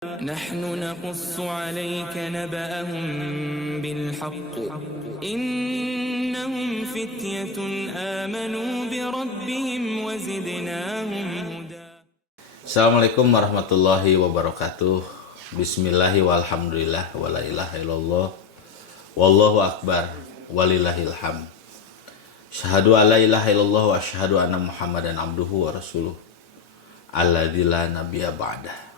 نحن نقص عليك نبأهم بالحق إنهم فتية آمنوا بربهم وزدناهم هدى. Assalamualaikum warahmatullahi wabarakatuh. Bismillahi walhamdulillah wala ilaha illallah wallahu akbar walillahilham. Syahadu alla ilaha illallah wa asyhadu anna muhammadan abduhu wa rasuluh alladzi la nabiyya ba'dah.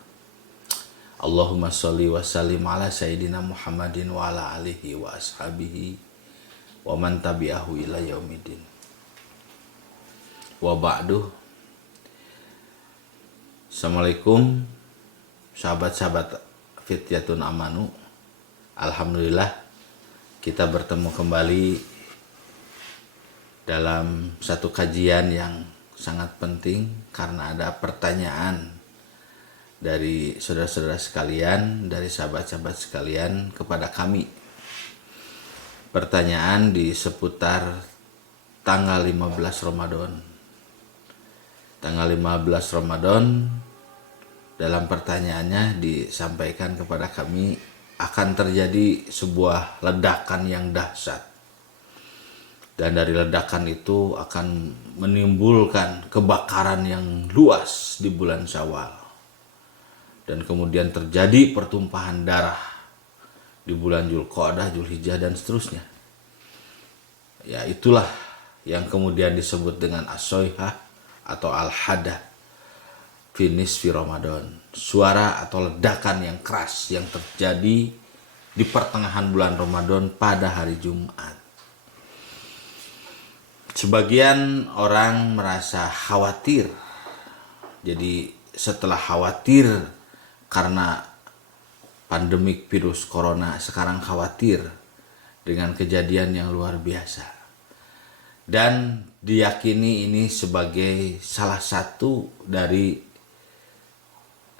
Allahumma sholli wa sallim ala sayyidina Muhammadin wa ala alihi wa ashabihi wa man tabi'ahu ila yaumiddin. Wa ba'du. Assalamualaikum sahabat-sahabat Fityatun Amanu. Alhamdulillah kita bertemu kembali dalam satu kajian yang sangat penting karena ada pertanyaan dari saudara-saudara sekalian, dari sahabat-sahabat sekalian kepada kami. Pertanyaan di seputar tanggal 15 Ramadan. Tanggal 15 Ramadan, dalam pertanyaannya disampaikan kepada kami akan terjadi sebuah ledakan yang dahsyat. Dan dari ledakan itu akan menimbulkan kebakaran yang luas di bulan Syawal. Dan kemudian terjadi pertumpahan darah di bulan Dzulqa'dah, Dzulhijjah dan seterusnya. Ya, itulah yang kemudian disebut dengan as-soihah atau al-hadah fi nisfi Ramadan. Suara atau ledakan yang keras yang terjadi di pertengahan bulan Ramadan pada hari Jumat. Sebagian orang merasa khawatir. Jadi setelah khawatir karena pandemik virus corona, sekarang khawatir dengan kejadian yang luar biasa. Dan diyakini ini sebagai salah satu dari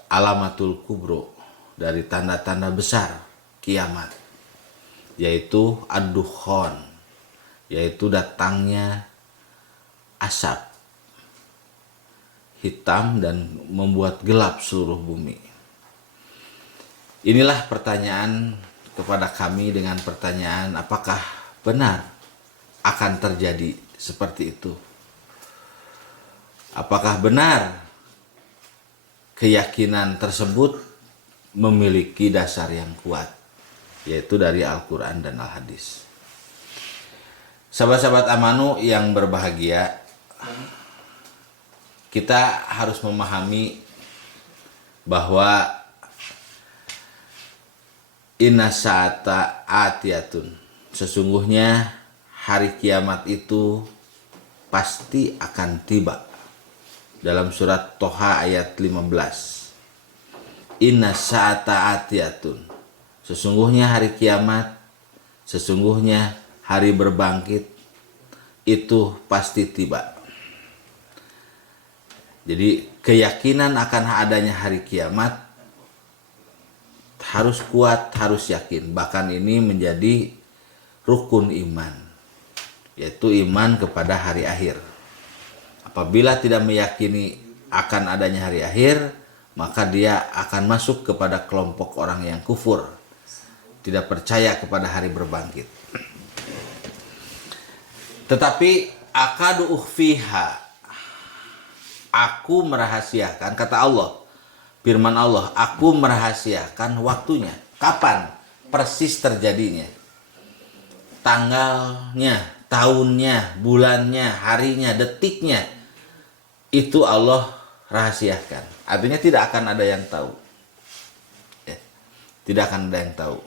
alamatul kubro, dari tanda-tanda besar kiamat, yaitu ad-dukhon, yaitu datangnya asap hitam dan membuat gelap seluruh bumi. Inilah pertanyaan kepada kami dengan pertanyaan, apakah benar akan terjadi seperti itu? Apakah benar keyakinan tersebut memiliki dasar yang kuat, yaitu dari Al-Quran dan Al-Hadis? Sahabat-sahabat Amanu yang berbahagia, kita harus memahami bahwa inna sa'ata atiyatun, sesungguhnya hari kiamat itu pasti akan tiba. Dalam surat Toha ayat 15, inna sa'ata atiyatun, sesungguhnya hari kiamat, sesungguhnya hari berbangkit itu pasti tiba. Jadi keyakinan akan adanya hari kiamat harus kuat, harus yakin. Bahkan ini menjadi rukun iman, yaitu iman kepada hari akhir. Apabila tidak meyakini akan adanya hari akhir, maka dia akan masuk kepada kelompok orang yang kufur, tidak percaya kepada hari berbangkit. Tetapi akadu ukhfiha, aku merahasiakan, kata Allah, firman Allah, aku merahasiakan waktunya. Kapan persis terjadinya? Tanggalnya, tahunnya, bulannya, harinya, detiknya. Itu Allah rahasiakan. Artinya tidak akan ada yang tahu. Ya, tidak akan ada yang tahu.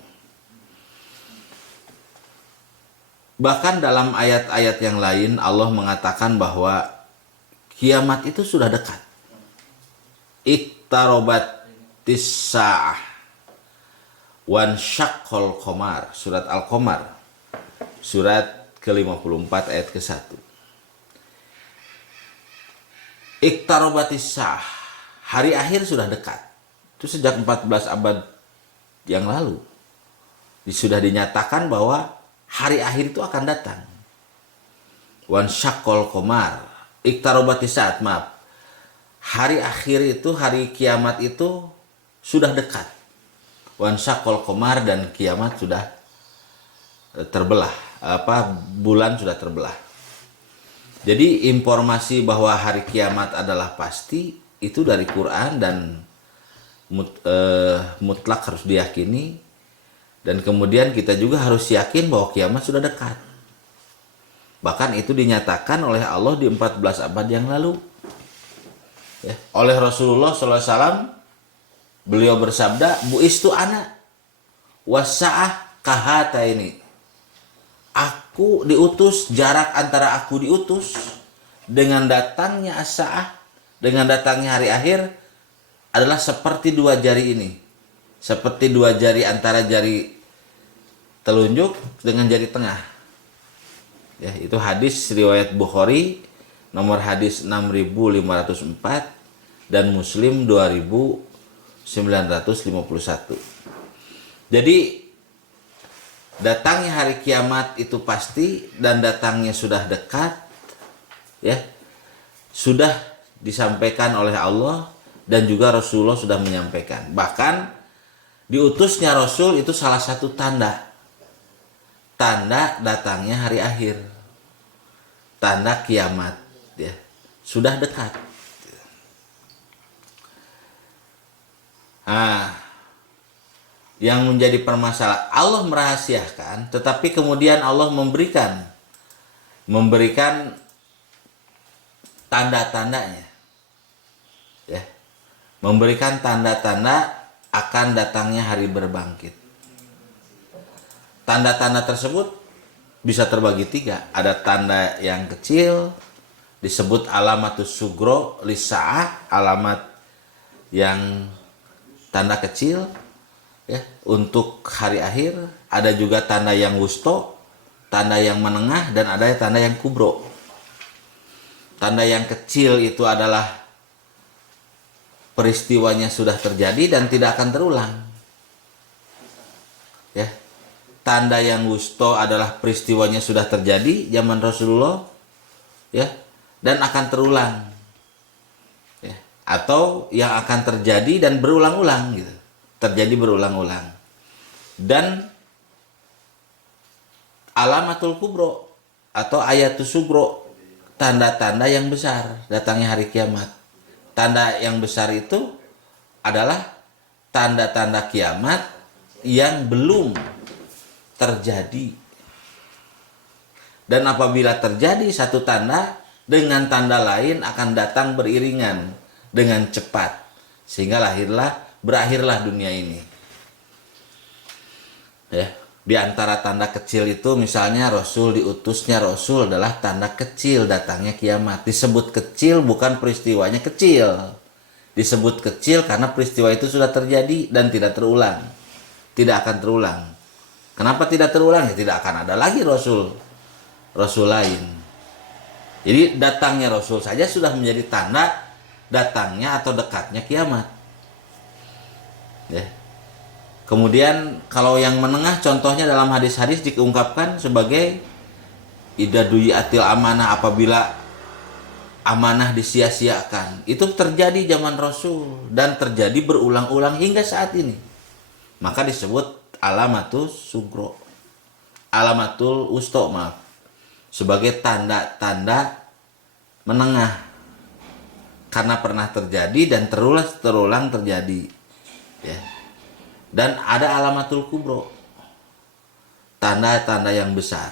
Bahkan dalam ayat-ayat yang lain Allah mengatakan bahwa kiamat itu sudah dekat. Iqtarobat tisa'ah wan syaqqal qamar, surat Al-Qamar, surat ke-54 ayat ke-1. Iqtarobat tisa'ah, hari akhir sudah dekat. Itu sejak 14 abad yang lalu sudah dinyatakan bahwa hari akhir itu akan datang. Wan syaqqal qamar, iqtarobat tisa'ah, maaf, hari akhir itu, hari kiamat itu sudah dekat. Wansaqal qamar, dan kiamat sudah terbelah, bulan sudah terbelah. Jadi informasi bahwa hari kiamat adalah pasti itu dari Quran dan mutlak harus diyakini, dan kemudian kita juga harus yakin bahwa kiamat sudah dekat. Bahkan itu dinyatakan oleh Allah di 14 abad yang lalu. Ya, oleh Rasulullah SAW, beliau bersabda, bu'istu ana wasa'ah kahata ini. Aku diutus, jarak antara aku diutus dengan datangnya as-sa'ah, dengan datangnya hari akhir adalah seperti dua jari ini. Seperti dua jari antara jari telunjuk dengan jari tengah. Ya, itu hadis riwayat Bukhari nomor hadis 6504 dan Muslim 2951. Jadi datangnya hari kiamat itu pasti, dan datangnya sudah dekat, ya, sudah disampaikan oleh Allah dan juga Rasulullah sudah menyampaikan. Bahkan diutusnya Rasul itu salah satu tanda datangnya hari akhir, tanda kiamat, ya, sudah dekat. Yang menjadi permasalahan, Allah merahasiakan, tetapi kemudian Allah memberikan tanda-tandanya, ya, memberikan tanda-tanda akan datangnya hari berbangkit. Tanda-tanda tersebut bisa terbagi tiga. Ada tanda yang kecil disebut alamatus sugro lisa'ah, alamat yang tanda kecil, ya, untuk hari akhir. Ada juga tanda yang wusto, tanda yang menengah, dan ada tanda yang kubro. Tanda yang kecil itu adalah peristiwanya sudah terjadi dan tidak akan terulang, ya. Tanda yang wusto adalah peristiwanya sudah terjadi zaman Rasulullah, ya, dan akan terulang, ya, atau yang akan terjadi dan berulang-ulang, gitu. Terjadi berulang-ulang. Dan alamatul kubro atau ayatus sugro, tanda-tanda yang besar datangnya hari kiamat. Tanda yang besar itu adalah tanda-tanda kiamat yang belum terjadi. Dan apabila terjadi satu tanda, dengan tanda lain akan datang beriringan dengan cepat, sehingga berakhirlah dunia ini. Ya, di antara tanda kecil itu misalnya diutusnya Rasul adalah tanda kecil datangnya kiamat. Disebut kecil bukan peristiwanya kecil. Disebut kecil karena peristiwa itu sudah terjadi dan tidak terulang. Tidak akan terulang. Kenapa tidak terulang? Ya, tidak akan ada lagi Rasul lain. Jadi datangnya Rasul saja sudah menjadi tanda datangnya atau dekatnya kiamat. Ya. Kemudian kalau yang menengah, contohnya dalam hadis-hadis diungkapkan sebagai idaduyatil amanah, apabila amanah disia-siakan. Itu terjadi zaman Rasul dan terjadi berulang-ulang hingga saat ini. Maka disebut alamatul sugro, alamatul usto, sebagai tanda-tanda menengah, karena pernah terjadi dan terulang terjadi, ya. Dan ada alamatul kubro, tanda-tanda yang besar.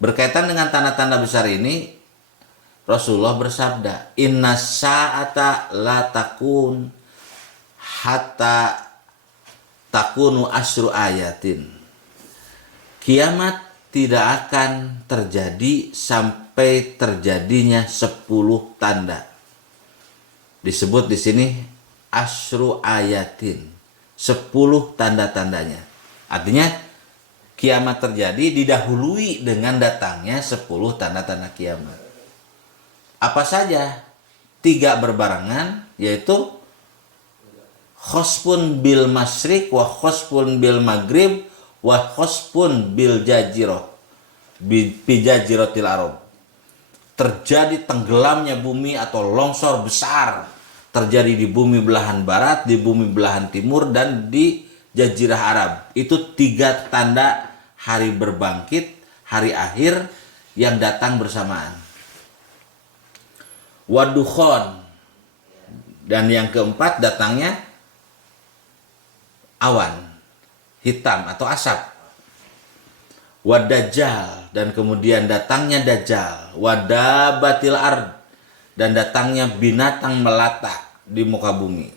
Berkaitan dengan tanda-tanda besar ini, Rasulullah bersabda, inna sa'ata la takun hatta takunu asru ayatin. Kiamat tidak akan terjadi sampai terjadinya 10 tanda. Disebut di sini asru ayatin, 10 tanda-tandanya. Artinya kiamat terjadi didahului dengan datangnya 10 tanda-tanda kiamat. Apa saja? 3 berbarengan, yaitu khospun bil masyriq wa khospun bil maghrib wa khospun bil jazirah bi jaziratil arab. Terjadi tenggelamnya bumi atau longsor besar terjadi di bumi belahan barat, di bumi belahan timur, dan di Jazirah Arab. Itu 3 tanda hari berbangkit, hari akhir yang datang bersamaan. Wadukhon, dan yang keempat datangnya awan hitam atau asap. Wadajjal, dan kemudian datangnya Dajjal. Wadabatil ard, dan datangnya binatang melata di muka bumi.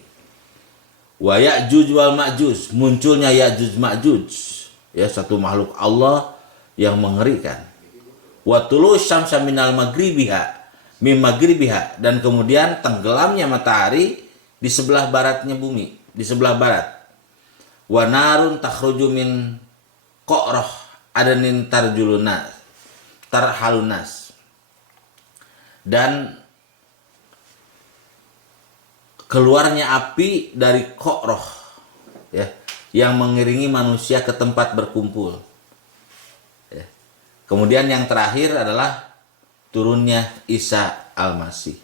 Wa Ya'juj wal Ma'juj, munculnya Ya'juj Ma'juj, ya, satu makhluk Allah yang mengerikan. Wa tulu syamsa minal magribiha, mim magribiha, dan kemudian tenggelamnya matahari di sebelah baratnya bumi, di sebelah barat. Wa narun takhruju min qa'rah adanin tarhalunas, dan keluarnya api dari Qa'rah, ya, yang mengiringi manusia ke tempat berkumpul, ya. Kemudian yang terakhir adalah turunnya Isa Al-Masih.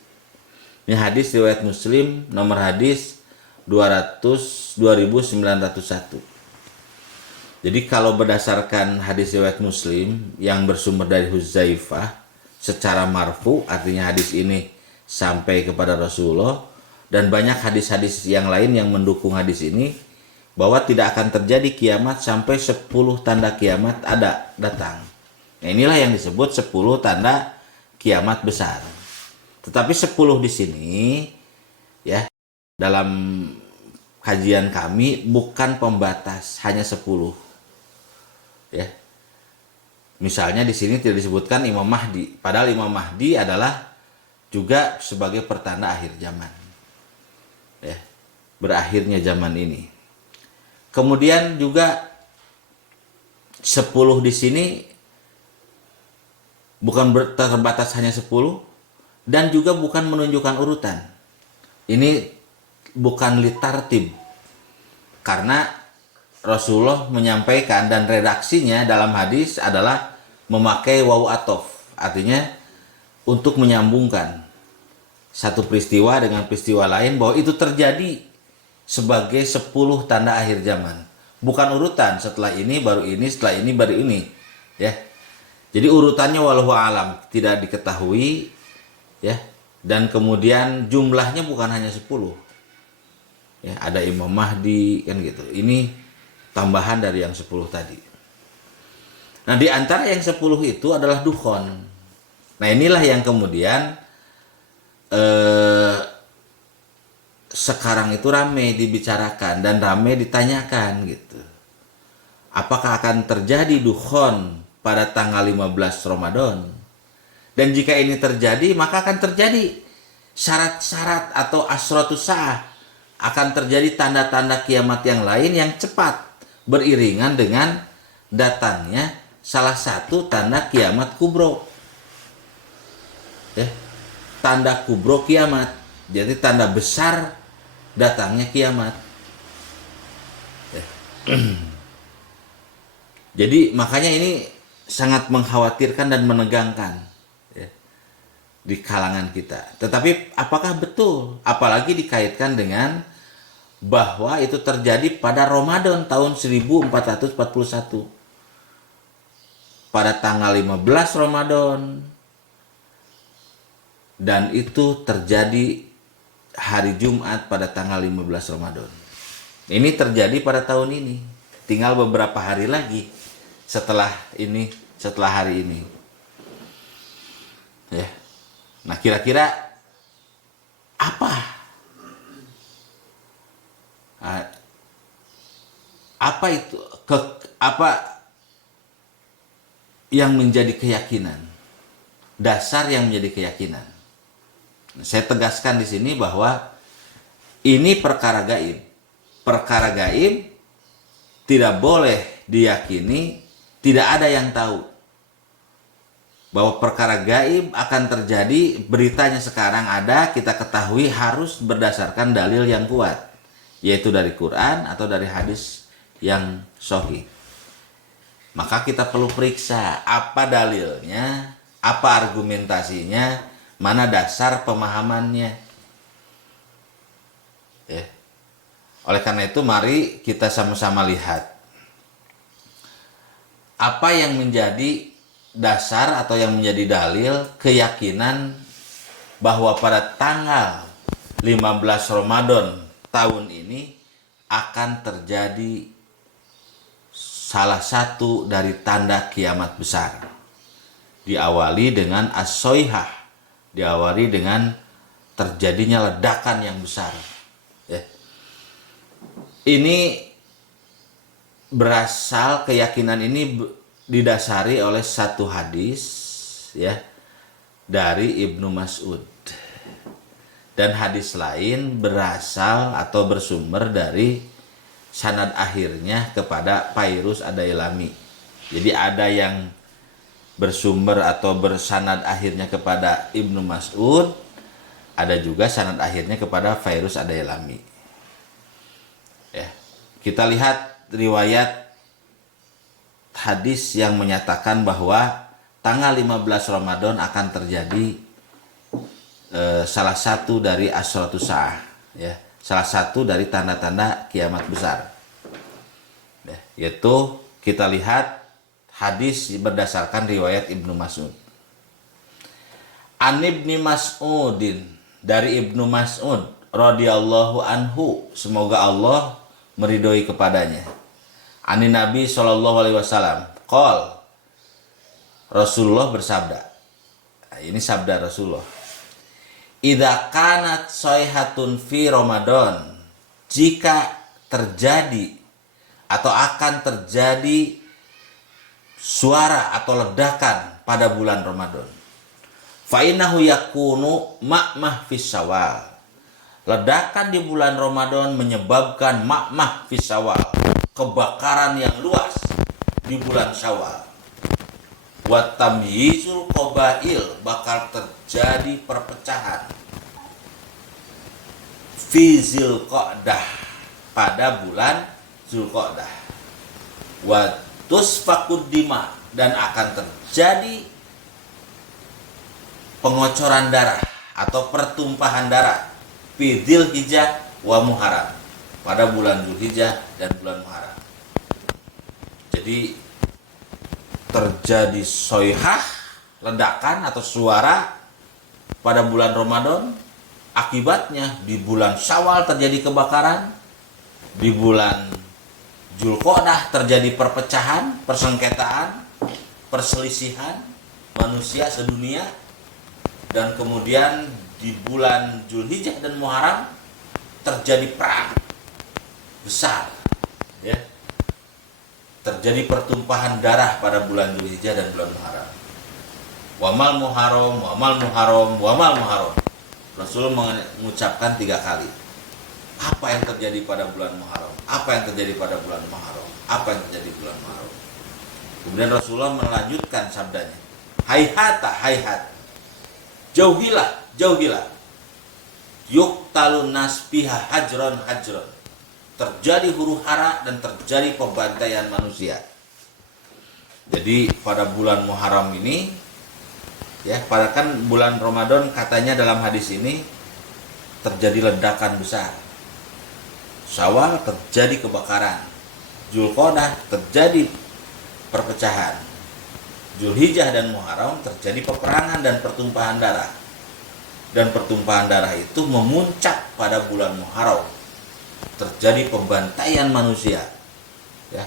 Ini hadis riwayat Muslim, nomor hadis 2901. Jadi kalau berdasarkan hadis riwayat Muslim yang bersumber dari Huzaifah secara marfu, artinya hadis ini sampai kepada Rasulullah, dan banyak hadis-hadis yang lain yang mendukung hadis ini, bahwa tidak akan terjadi kiamat sampai 10 tanda kiamat datang. Nah, inilah yang disebut 10 tanda kiamat besar. Tetapi 10 di sini, ya, dalam kajian kami bukan pembatas, hanya 10. Ya. Misalnya di sini tidak disebutkan Imam Mahdi, padahal Imam Mahdi adalah juga sebagai pertanda akhir zaman. Ya, berakhirnya zaman ini. Kemudian juga 10 di sini bukan terbatas hanya 10, dan juga bukan menunjukkan urutan. Ini bukan litartib, karena Rasulullah menyampaikan dan redaksinya dalam hadis adalah memakai waw atof, artinya untuk menyambungkan satu peristiwa dengan peristiwa lain, bahwa itu terjadi sebagai 10 tanda akhir zaman. Bukan urutan, setelah ini baru ini, setelah ini baru ini, ya. Jadi urutannya wallahu alam, tidak diketahui, ya. Dan kemudian jumlahnya bukan hanya 10. Ya, ada Imam Mahdi kan gitu. Ini tambahan dari yang 10 tadi. Nah, di antara yang 10 itu adalah dukhon. Nah, inilah yang kemudian sekarang itu rame dibicarakan dan rame ditanyakan gitu. Apakah akan terjadi dukhon pada tanggal 15 Ramadan? Dan jika ini terjadi, maka akan terjadi syarat-syarat atau asratus sa'ah. Akan terjadi tanda-tanda kiamat yang lain yang cepat beriringan dengan datangnya salah satu tanda kiamat kubro. Ya. Tanda kubro kiamat, jadi tanda besar datangnya kiamat. Ya. Jadi makanya ini sangat mengkhawatirkan dan menegangkan, ya, di kalangan kita. Tetapi apakah betul? Apalagi dikaitkan dengan bahwa itu terjadi pada Ramadan tahun 1441. Pada tanggal 15 Ramadan. Dan itu terjadi hari Jumat pada tanggal 15 Ramadan. Ini terjadi pada tahun ini. Tinggal beberapa hari lagi setelah ini, setelah hari ini. Ya. Nah, kira-kira apa? Apa itu? Apa yang menjadi keyakinan? Dasar yang menjadi keyakinan. Saya tegaskan di sini bahwa ini perkara gaib. Perkara gaib tidak boleh diyakini, tidak ada yang tahu. Bahwa perkara gaib akan terjadi, beritanya sekarang ada, kita ketahui harus berdasarkan dalil yang kuat, yaitu dari Quran atau dari hadis yang sahih. Maka kita perlu periksa apa dalilnya, apa argumentasinya, mana dasar pemahamannya. Ya. Oleh karena itu mari kita sama-sama lihat apa yang menjadi dasar atau yang menjadi dalil keyakinan bahwa pada tanggal 15 Ramadan tahun ini akan terjadi salah satu dari tanda kiamat besar. Diawali dengan as-soihah, diawali dengan terjadinya ledakan yang besar. Ya. Ini berasal, keyakinan ini didasari oleh satu hadis ya dari Ibnu Mas'ud. Dan hadis lain berasal atau bersumber dari sanad akhirnya kepada Fairuz Ad-Dailami. Jadi ada yang bersumber atau bersanad akhirnya kepada Ibnu Mas'ud, ada juga sanad akhirnya kepada Fairuz Ad-Dailami. Ya, kita lihat riwayat hadis yang menyatakan bahwa tanggal 15 Ramadan akan terjadi salah satu dari asyratus sa'ah, ya, salah satu dari tanda-tanda kiamat besar. Ya, yaitu kita lihat hadis berdasarkan riwayat Ibnu Mas'ud. An Ibni Mas'udin, dari Ibnu Mas'ud radhiyallahu anhu, semoga Allah meridhoi kepadanya. Ani Nabi sallallahu alaihi wasallam, qol, Rasulullah bersabda. Nah, ini sabda Rasulullah. Idza kanat soihatun fi Ramadan, jika terjadi atau akan terjadi suara atau ledakan pada bulan Ramadan, fa innahu yakunu ma'mah fis Syawal. Ledakan di bulan Ramadan menyebabkan ma'mah fis Syawal, kebakaran yang luas di bulan Syawal. Wa tamyizul qabail, bakal terjadi perpecahan fi Zulqa'dah, pada bulan Zulqa'dah. Wa tusfaqud dima, dan akan terjadi pengocoran darah atau pertumpahan darah fi Dzulhijjah wa Muharram, pada bulan Dzulhijjah dan bulan Muharram. Jadi terjadi soihah, ledakan atau suara pada bulan Ramadan, akibatnya di bulan Syawal terjadi kebakaran, di bulan Zulqa'dah terjadi perpecahan, persengketaan, perselisihan manusia sedunia, dan kemudian di bulan Dzulhijjah dan Muharram terjadi perang besar, ya. Terjadi pertumpahan darah pada bulan Dzulhijjah dan bulan Muharram. Wamal Muharram, wamal Muharram, wamal Muharram. Rasul mengucapkan 3 kali. Apa yang terjadi pada bulan Muharram? Apa yang terjadi pada bulan Muharram? Apa yang terjadi bulan Muharram? Kemudian Rasulullah melanjutkan sabdanya. Hayhata, hayhat. Jauhilah, jauhilah. Yuqtalun nas biha hajron hajron. Terjadi huru-hara dan terjadi pembantaian manusia. Jadi pada bulan Muharram ini, ya, pada kan bulan Ramadan katanya dalam hadis ini terjadi ledakan besar. Syawal terjadi kebakaran. Zulqa'dah terjadi perpecahan. Dzulhijjah dan Muharram terjadi peperangan dan pertumpahan darah. Dan pertumpahan darah itu memuncak pada bulan Muharram. Terjadi pembantaian manusia, ya,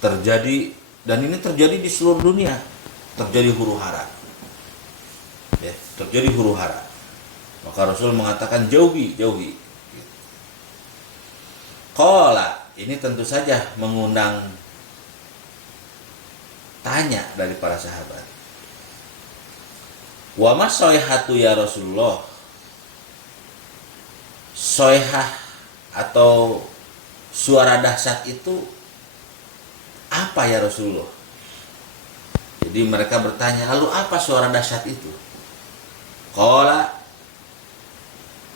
terjadi, dan ini terjadi di seluruh dunia, terjadi huru-hara, ya, terjadi huru-hara. Maka Rasul mengatakan jauhi, jauhi. Qala, ini tentu saja mengundang tanya dari para sahabat. Wa mas soihatu ya Rasulullah, soihah atau suara dahsyat itu apa ya Rasulullah? Jadi mereka bertanya, lalu apa suara dahsyat itu? Qala,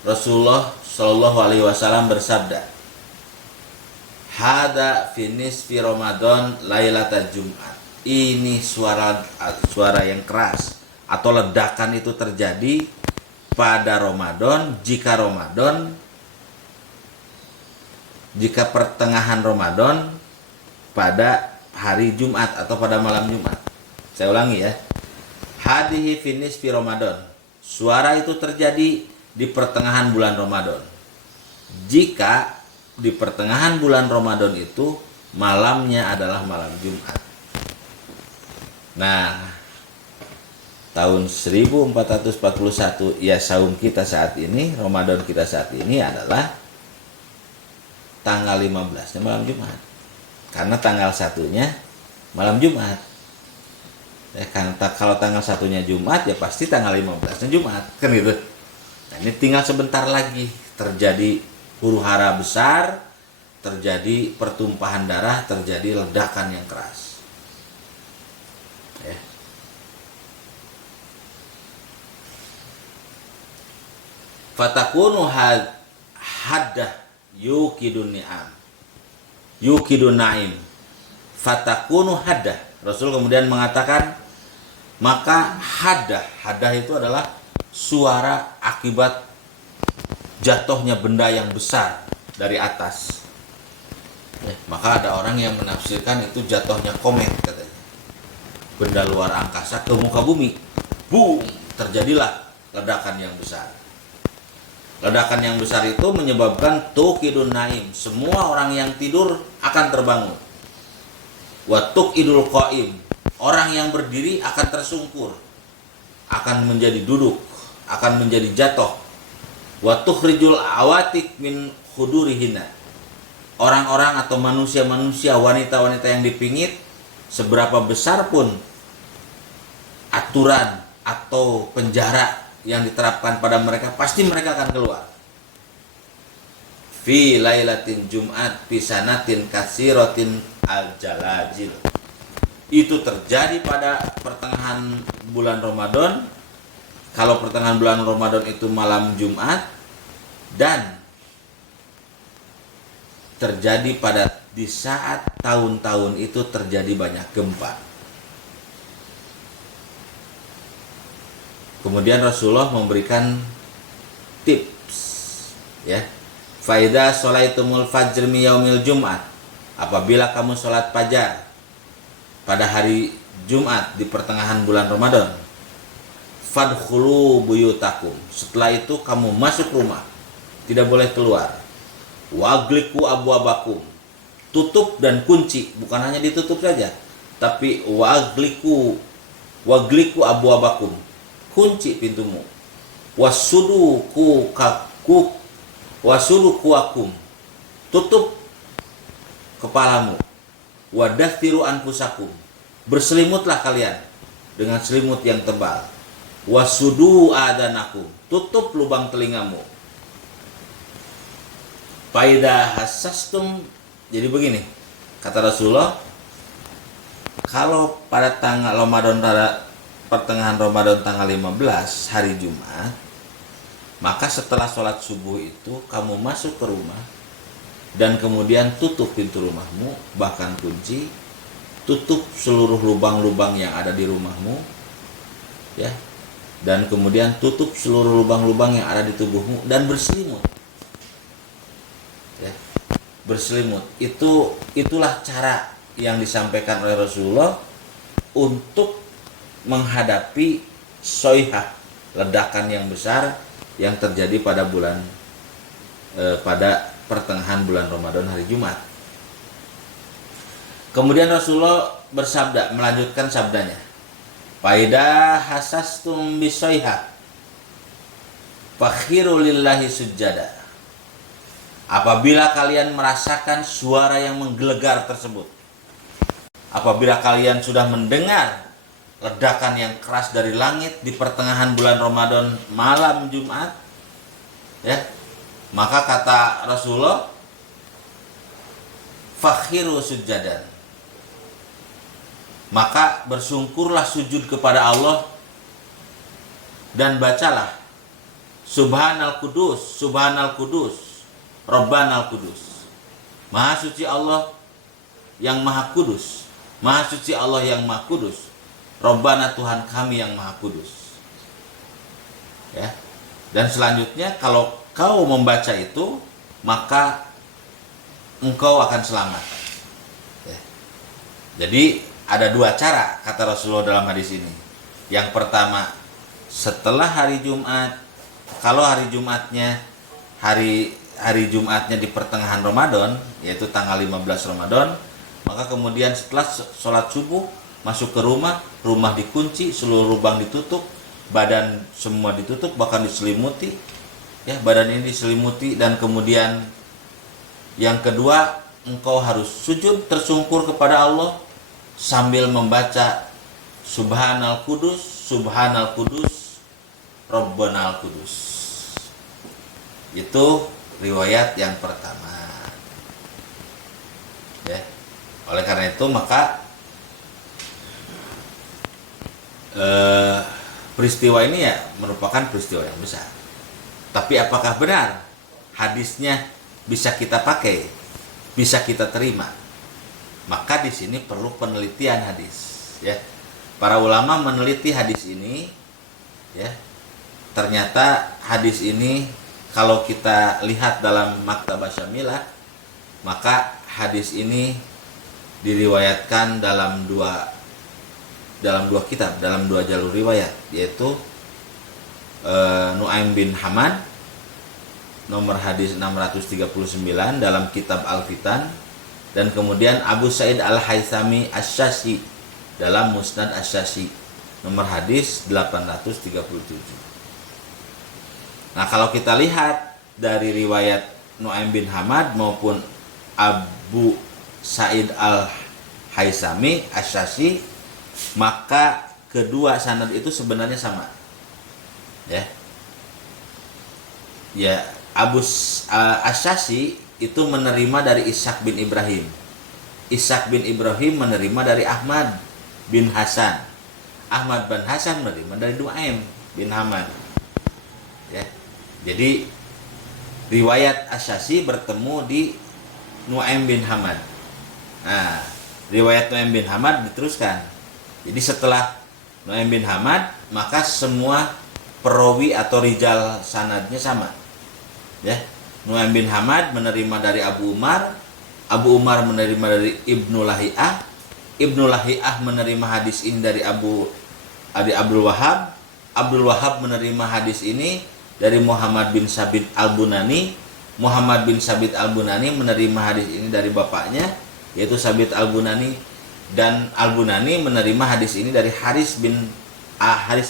Rasulullah Shallallahu alaihi wasallam bersabda, hada finis fi Ramadan lailatul Jumat. Ini suara yang keras atau ledakan itu terjadi pada Ramadan, jika Ramadan jika pertengahan Ramadan pada hari Jumat atau pada malam Jumat. Saya ulangi ya. Hadihi finis fi Ramadan. Suara itu terjadi di pertengahan bulan Ramadan. Jika di pertengahan bulan Ramadan itu malamnya adalah malam Jumat. Nah, tahun 1441 ya saum kita saat ini, Ramadan kita saat ini adalah tanggal 15-nya malam Jumat. Karena tanggal 1-nya malam Jumat. Ya, karena kalau tanggal 1-nya Jumat ya pasti tanggal 15-nya Jumat, kan gitu. Nah, ini tinggal sebentar lagi terjadi huru-hara besar, terjadi pertumpahan darah, terjadi ledakan yang keras. Ya. Fatakunu haddah yukidun ni'am. Yukidun na'im. Fatakunu haddah. Rasul kemudian mengatakan, maka haddah itu adalah suara akibat jatuhnya benda yang besar dari atas. Ya, maka ada orang yang menafsirkan itu jatuhnya komet katanya. Benda luar angkasa ke muka bumi. Boom, terjadilah ledakan yang besar. Ledakan yang besar itu menyebabkan tuqidun naim. Semua orang yang tidur akan terbangun. Wa tuqidul qaim. Orang yang berdiri akan tersungkur. Akan menjadi duduk, akan menjadi jatuh. Wa tukhrijul awatik min khudurihina. Orang-orang atau manusia-manusia, wanita-wanita yang dipingit, seberapa besar pun aturan atau penjara yang diterapkan pada mereka, pasti mereka akan keluar. Fi lailatin Jumat fi sanatin katsiratin al-jalajil. Itu terjadi pada pertengahan bulan Ramadan. Kalau pertengahan bulan Ramadan itu malam Jumat, dan terjadi pada di saat tahun-tahun itu terjadi banyak gempa. Kemudian Rasulullah memberikan tips, ya. Faida sholaitumul fajr mi yaumil Jumat. Apabila kamu sholat fajar pada hari Jumat di pertengahan bulan Ramadan, fadkhulu buyutakum. Setelah itu kamu masuk rumah, tidak boleh keluar. Wagliku abwabakum. Tutup dan kunci, bukan hanya ditutup saja, tapi wagliku abwabakum. Kunci pintumu. Wasudukuakum. Tutup kepalamu. Wadathiru anfusakum. Berselimutlah kalian dengan selimut yang tebal. Wasudu adanakum. Tutup lubang telingamu. Faida hasastum. Jadi begini, kata Rasulullah, kalau pada tanggal Ramadan, pada pertengahan Ramadan tanggal 15 hari Jumat, maka setelah sholat subuh itu kamu masuk ke rumah dan kemudian tutup pintu rumahmu, bahkan kunci, tutup seluruh lubang-lubang yang ada di rumahmu, ya, dan kemudian tutup seluruh lubang-lubang yang ada di tubuhmu dan berselimut, ya, berselimut. Itulah cara yang disampaikan oleh Rasulullah untuk menghadapi soihah, ledakan yang besar yang terjadi pada pada pertengahan bulan Ramadan hari Jumat. Kemudian Rasulullah bersabda, melanjutkan sabdanya, faida hasastum bisoihah fakhiru lillahi sujada. Apabila kalian merasakan suara yang menggelegar tersebut, apabila kalian sudah mendengar ledakan yang keras dari langit di pertengahan bulan Ramadan malam Jumat, ya, maka kata Rasulullah, fakhiru sujadan, maka bersungkurlah sujud kepada Allah dan bacalah subhanal kudus, subhanal kudus, robbanal kudus. Maha suci Allah yang maha kudus, maha suci Allah yang maha kudus, Robbana Tuhan kami yang maha kudus. Ya. Dan selanjutnya kalau kau membaca itu, maka engkau akan selamat. Ya. Jadi ada dua cara kata Rasulullah dalam hadis ini. Yang pertama, setelah hari Jumat, kalau hari Jumatnya di pertengahan Ramadan, yaitu tanggal 15 Ramadan, maka kemudian setelah sholat subuh masuk ke rumah dikunci, seluruh lubang ditutup, badan semua ditutup, bahkan diselimuti, ya, badan ini diselimuti. Dan kemudian yang kedua, engkau harus sujud tersungkur kepada Allah sambil membaca Subhanal Kudus, Subhanal Kudus, Rabbonal Kudus. Itu riwayat yang pertama. Ya. Oleh karena itu maka peristiwa ini ya merupakan peristiwa yang besar. Tapi apakah benar hadisnya bisa kita pakai, bisa kita terima? Maka di sini perlu penelitian hadis, ya. Para ulama meneliti hadis ini, ya. Ternyata hadis ini kalau kita lihat dalam Maktabah Syamilah, maka hadis ini diriwayatkan dalam dua kitab, dalam dua jalur riwayat, yaitu Nu'aim bin Hamad nomor hadis 639 dalam kitab Al-Fitan, dan kemudian Abu Sa'id Al-Haythami Asy-Syashi dalam Musnad Asy-Syashi nomor hadis 837. Nah, kalau kita lihat dari riwayat Nu'aim bin Hamad maupun Abu Sa'id Al-Haythami Asy-Syashi, maka kedua sanad itu sebenarnya sama. Ya, Abu Asy-Syashi itu menerima dari Ishaq bin Ibrahim. Ishaq bin Ibrahim menerima dari Ahmad bin Hasan. Ahmad bin Hasan menerima dari Nu'aim bin Hamad. Ya. Jadi riwayat Asy-Syashi bertemu di Nu'aim bin Hamad. Nah, riwayat Nu'aim bin Hamad diteruskan. Jadi setelah Nu'aim bin Hamad, maka semua perawi atau rijal sanadnya sama. Ya. Nu'aim bin Hamad menerima dari Abu Umar menerima dari Ibnu Lahiyah, Ibnu Lahiyah menerima hadis ini dari Abdul Wahhab, Abdul Wahhab menerima hadis ini dari Muhammad bin Sabit Al-Bunani, Muhammad bin Sabit Al-Bunani menerima hadis ini dari bapaknya, yaitu Sabit Al-Bunani, dan Al-Bunani menerima hadis ini dari Haris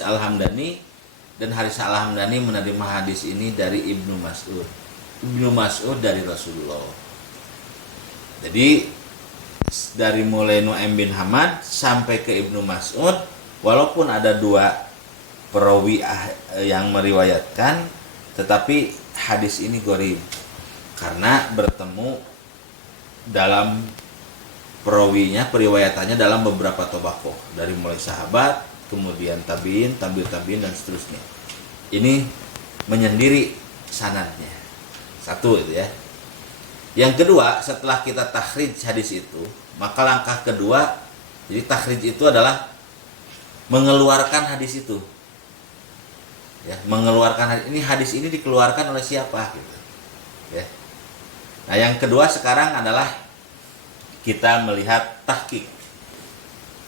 Al-Hamdani, dan Haris Al-Hamdani menerima hadis ini dari Ibnu Mas'ud dari Rasulullah. Jadi dari mulai Nu'aim bin Hamad sampai ke Ibnu Mas'ud, walaupun ada dua perawi yang meriwayatkan, tetapi hadis ini gharib karena bertemu dalam periwayatannya dalam beberapa tabaqah, dari mulai sahabat, kemudian tabi'in, tabi'in dan seterusnya. Ini menyendiri sanadnya. Satu itu ya. Yang kedua, setelah kita takhrij hadis itu, maka langkah kedua, jadi takhrij itu adalah mengeluarkan hadis itu. Ya, mengeluarkan hadis ini dikeluarkan oleh siapa gitu. Ya. Nah, yang kedua sekarang adalah kita melihat tahqiq.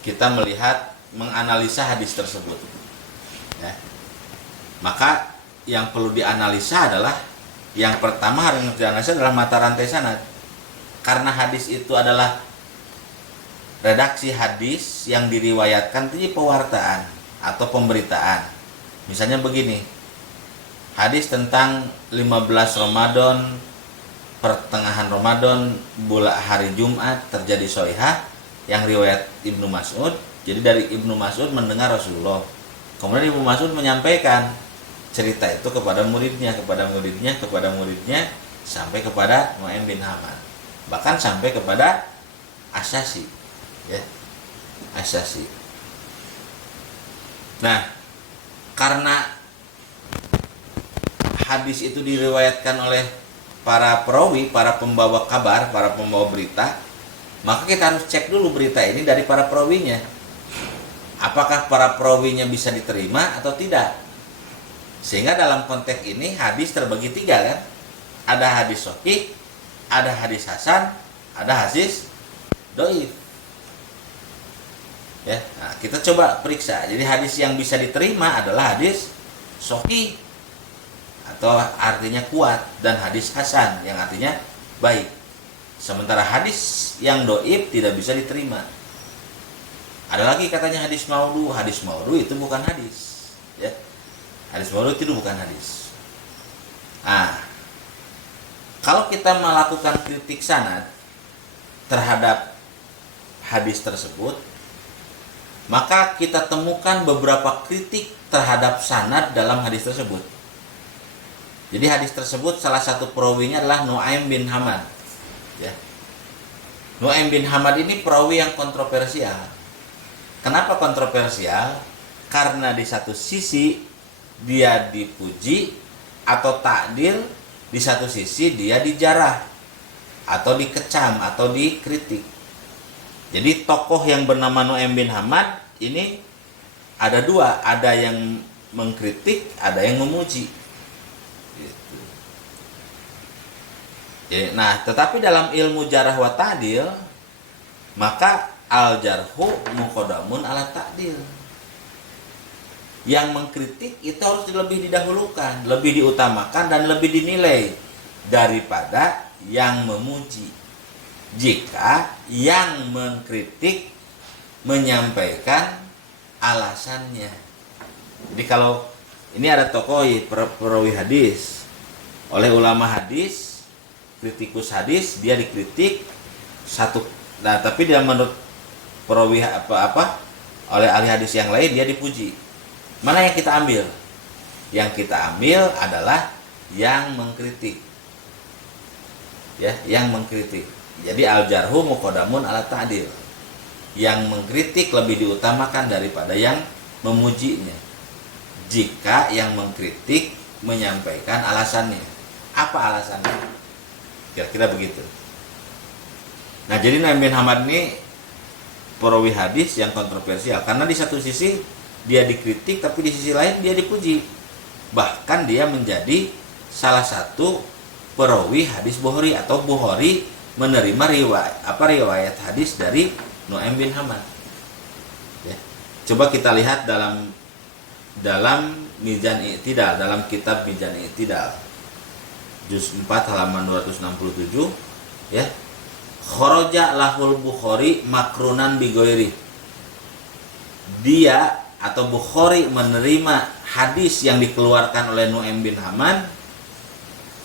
Kita melihat menganalisa hadis tersebut. Ya. Maka yang perlu dianalisa adalah, yang pertama harus dianalisa adalah mata rantai sanad. Karena hadis itu adalah redaksi hadis yang diriwayatkan itu pewartaan atau pemberitaan. Misalnya begini, hadis tentang 15 Ramadan, pertengahan Ramadan, bulan hari Jumat terjadi soihah, yang riwayat Ibnu Mas'ud. Jadi dari Ibnu Mas'ud mendengar Rasulullah. Kemudian Ibnu Mas'ud menyampaikan cerita itu kepada muridnya, sampai kepada Nu'aim bin Hamad, bahkan sampai kepada Asy-Syashi, ya, Asy-Syashi. Nah, karena hadis itu diriwayatkan oleh para perawi, para pembawa kabar, para pembawa berita, maka kita harus cek dulu berita ini dari para perawinya. Apakah para perawinya bisa diterima atau tidak? Sehingga dalam konteks ini hadis terbagi tiga kan? Ada hadis sahih, ada hadis hasan, ada hadis doif. Ya, nah, kita coba periksa. Jadi hadis yang bisa diterima adalah hadis sahih atau artinya kuat, dan hadis hasan yang artinya baik. Sementara hadis yang doif tidak bisa diterima. Ada lagi katanya hadis maudhu. Hadis maudhu itu bukan hadis. Ya, hadis maudhu itu bukan hadis. Nah, kalau kita melakukan kritik sanad terhadap hadis tersebut, maka kita temukan beberapa kritik terhadap sanad dalam hadis tersebut. Jadi hadis tersebut salah satu perawinya adalah Nu'aim bin Hamad. Ya. Nu'aim bin Hamad ini perawi yang kontroversial. Kenapa kontroversial? Karena di satu sisi dia dipuji atau takdil, di satu sisi dia dijarah atau dikecam atau dikritik. Jadi tokoh yang bernama Nu'aim bin Hamad ini ada dua, ada yang mengkritik, ada yang memuji. Gitu. Ya, nah, tetapi dalam ilmu jarah wa ta'dil, maka al-jarhu muqaddamun ala ta'dil. Yang mengkritik itu harus lebih didahulukan, lebih diutamakan, dan lebih dinilai daripada yang memuji. Jika yang mengkritik menyampaikan alasannya. Jadi kalau ini ada tokoh perawi hadis, oleh ulama hadis, kritikus hadis, dia dikritik satu. Nah, tapi dia menurut perawi oleh ahli hadis yang lain dia dipuji. Mana yang kita ambil? Yang kita ambil adalah yang mengkritik. Ya, yang mengkritik. Jadi al-jarhu muqaddamun ala ta'dil. Yang mengkritik lebih diutamakan daripada yang memujinya. Jika yang mengkritik menyampaikan alasannya. Apa alasannya? Kira-kira begitu. Nah, jadi Nu'aim bin Hamad ini perawi hadis yang kontroversial, karena di satu sisi dia dikritik, tapi di sisi lain dia dipuji. Bahkan dia menjadi salah satu perawi hadis Bukhari, atau Bukhari menerima riwayat hadis dari Nu'aim bin Hamad. Ya. Coba kita lihat dalam Mizan I'tidal, dalam kitab Mizan I'tidal juz 4 halaman 267, ya. Kharaja lahul Bukhari makrunan bi ghairi. Dia atau Bukhari menerima hadis yang dikeluarkan oleh Nu'aim bin Hamad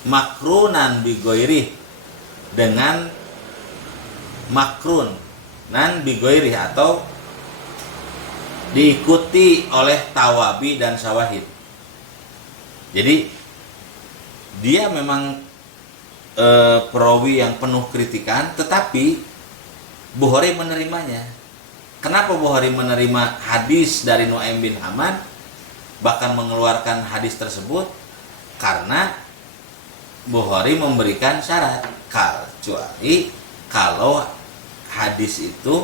makrunan bi ghairi, dengan makrun nan bigoiri, atau diikuti oleh tawabi dan syawahid. Jadi dia memang perawi yang penuh kritikan, tetapi Bukhari menerimanya. Kenapa Bukhari menerima hadis dari Nu'aim bin Hamad, bahkan mengeluarkan hadis tersebut? Karena Bukhari memberikan syarat, kecuali kalau hadis itu,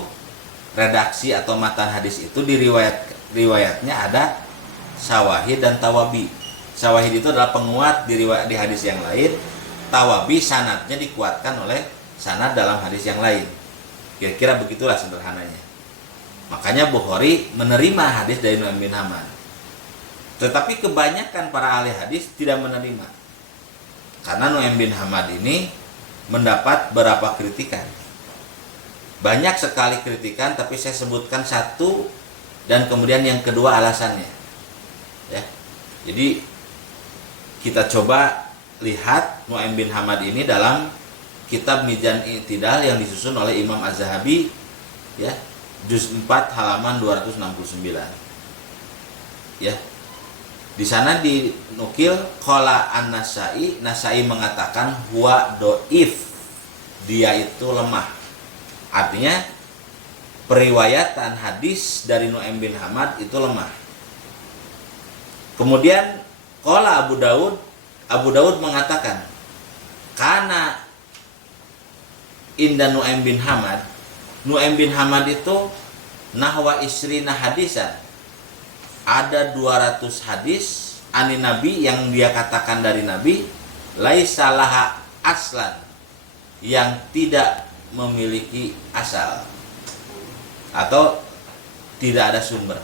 redaksi atau matan hadis itu riwayatnya ada syawahid dan tawabi. Syawahid itu adalah penguat di hadis yang lain, tawabi sanadnya dikuatkan oleh sanad dalam hadis yang lain. Kira-kira begitulah sederhananya. Makanya Bukhari menerima hadis dari Nu'aim bin Hamad. Tetapi kebanyakan para ahli hadis tidak menerima. Karena Nu'aim bin Hamad ini mendapat beberapa kritikan. Banyak sekali kritikan, tapi saya sebutkan satu, dan kemudian yang kedua alasannya. Ya. Jadi kita coba lihat Nu'aim bin Hamad ini dalam kitab Mizan I'tidal yang disusun oleh Imam Az-Zahabi, ya, juz 4 halaman 269. Ya. Di sana dinukil qala an-Nasai, Nasai mengatakan huwa doif, dia itu lemah. Artinya periwayatan hadis dari Nu'aim bin Hamad itu lemah. Kemudian qala Abu Daud mengatakan karena inda Nu'aim bin Hamad itu nahwa isrina hadisan, ada 200 hadis ani Nabi yang dia katakan dari Nabi, laisa laha aslan, yang tidak memiliki asal atau tidak ada sumber,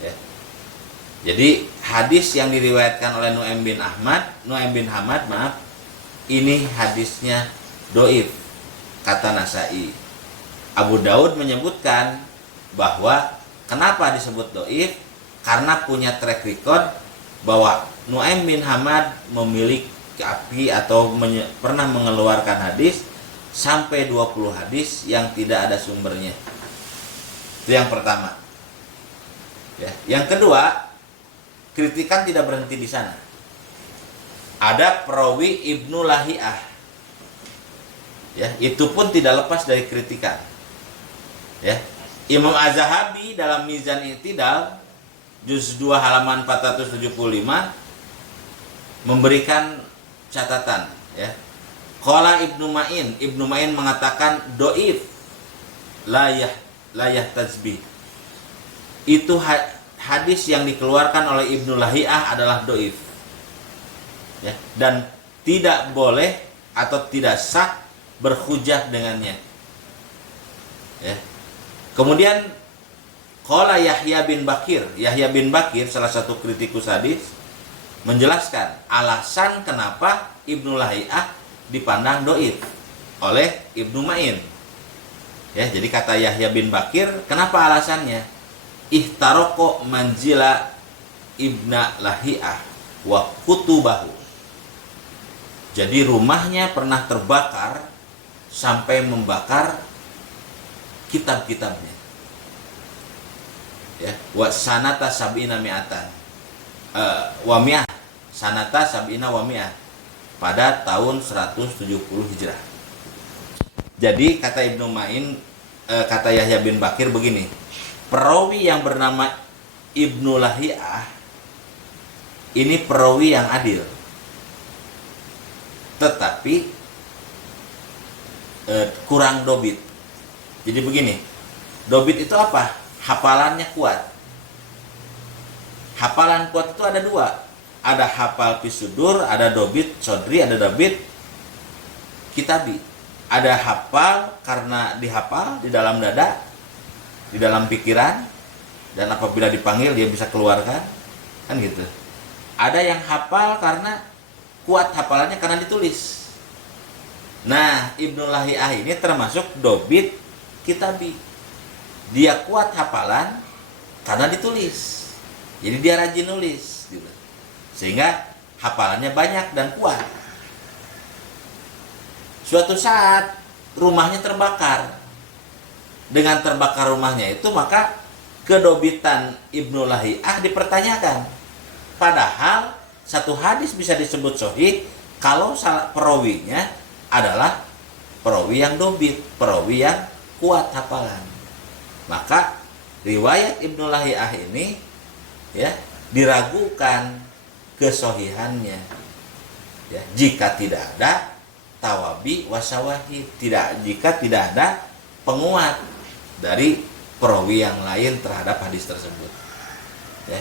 ya. Jadi hadis yang diriwayatkan oleh Nu'aim bin Hamad, ini hadisnya doif, kata Nasai. Abu Daud menyebutkan bahwa kenapa disebut doif, karena punya track record bahwa Nu'aim bin Hamad memiliki atau pernah mengeluarkan hadis sampai 20 hadis yang tidak ada sumbernya. Itu yang pertama. Ya. Yang kedua, kritikan tidak berhenti di sana. Ada perawi Ibnu Lahiyah. Ya, itu pun tidak lepas dari kritikan. Ya. Imam Az-Zahabi dalam Mizan I'tidal juz 2 halaman 475 memberikan catatan, ya. Qala Ibnu Ma'in mengatakan doif layah tajbih. Itu hadis yang dikeluarkan oleh Ibnu Lahiyah adalah doif, ya, dan tidak boleh atau tidak sah berhujah dengannya, ya. Kemudian qala Yahya bin Bakir salah satu kritikus hadis menjelaskan alasan kenapa Ibnu Lahiyah dipandang doif oleh Ibnu Ma'in. Ya, jadi kata Yahya bin Bakir, kenapa alasannya? Ihtaroko manzila Ibna Lahiyah wa kutubahu. Jadi rumahnya pernah terbakar sampai membakar kitab-kitabnya. Ya, wa sanata sab'ina mi'atan. Sanata sab'ina wa mi'ah pada tahun 170 Hijrah. Jadi kata Ibnu Ma'in, kata Yahya bin Bakir begini, perawi yang bernama Ibnu Lahiyah ini perawi yang adil, tetapi kurang dobit. Jadi begini, dobit itu apa? Hafalannya kuat. Hafalan kuat itu ada dua, ada hafal fisudur, ada dobit sodri, ada dobit kitabi. Ada hafal karena dihafal di dalam dada, di dalam pikiran, dan apabila dipanggil dia bisa keluarkan, kan gitu. Ada yang hafal karena kuat hafalannya karena ditulis. Nah, Ibnu Lahiyah ini termasuk dobit kitabi. Dia kuat hafalan karena ditulis. Jadi dia rajin nulis, gitu. Sehingga hafalannya banyak dan kuat. Suatu saat rumahnya terbakar. Dengan terbakar rumahnya itu, maka kedobitan Ibnu Lahiyah dipertanyakan. Padahal satu hadis bisa disebut sahih kalau perawinya adalah perawi yang dobit, perawi yang kuat hafalan. Maka riwayat Ibnu Lahiyah ini, ya, diragukan kesahihannya, ya, jika tidak ada tawabi wasawahid, jika tidak ada penguat dari perawi yang lain terhadap hadis tersebut, ya.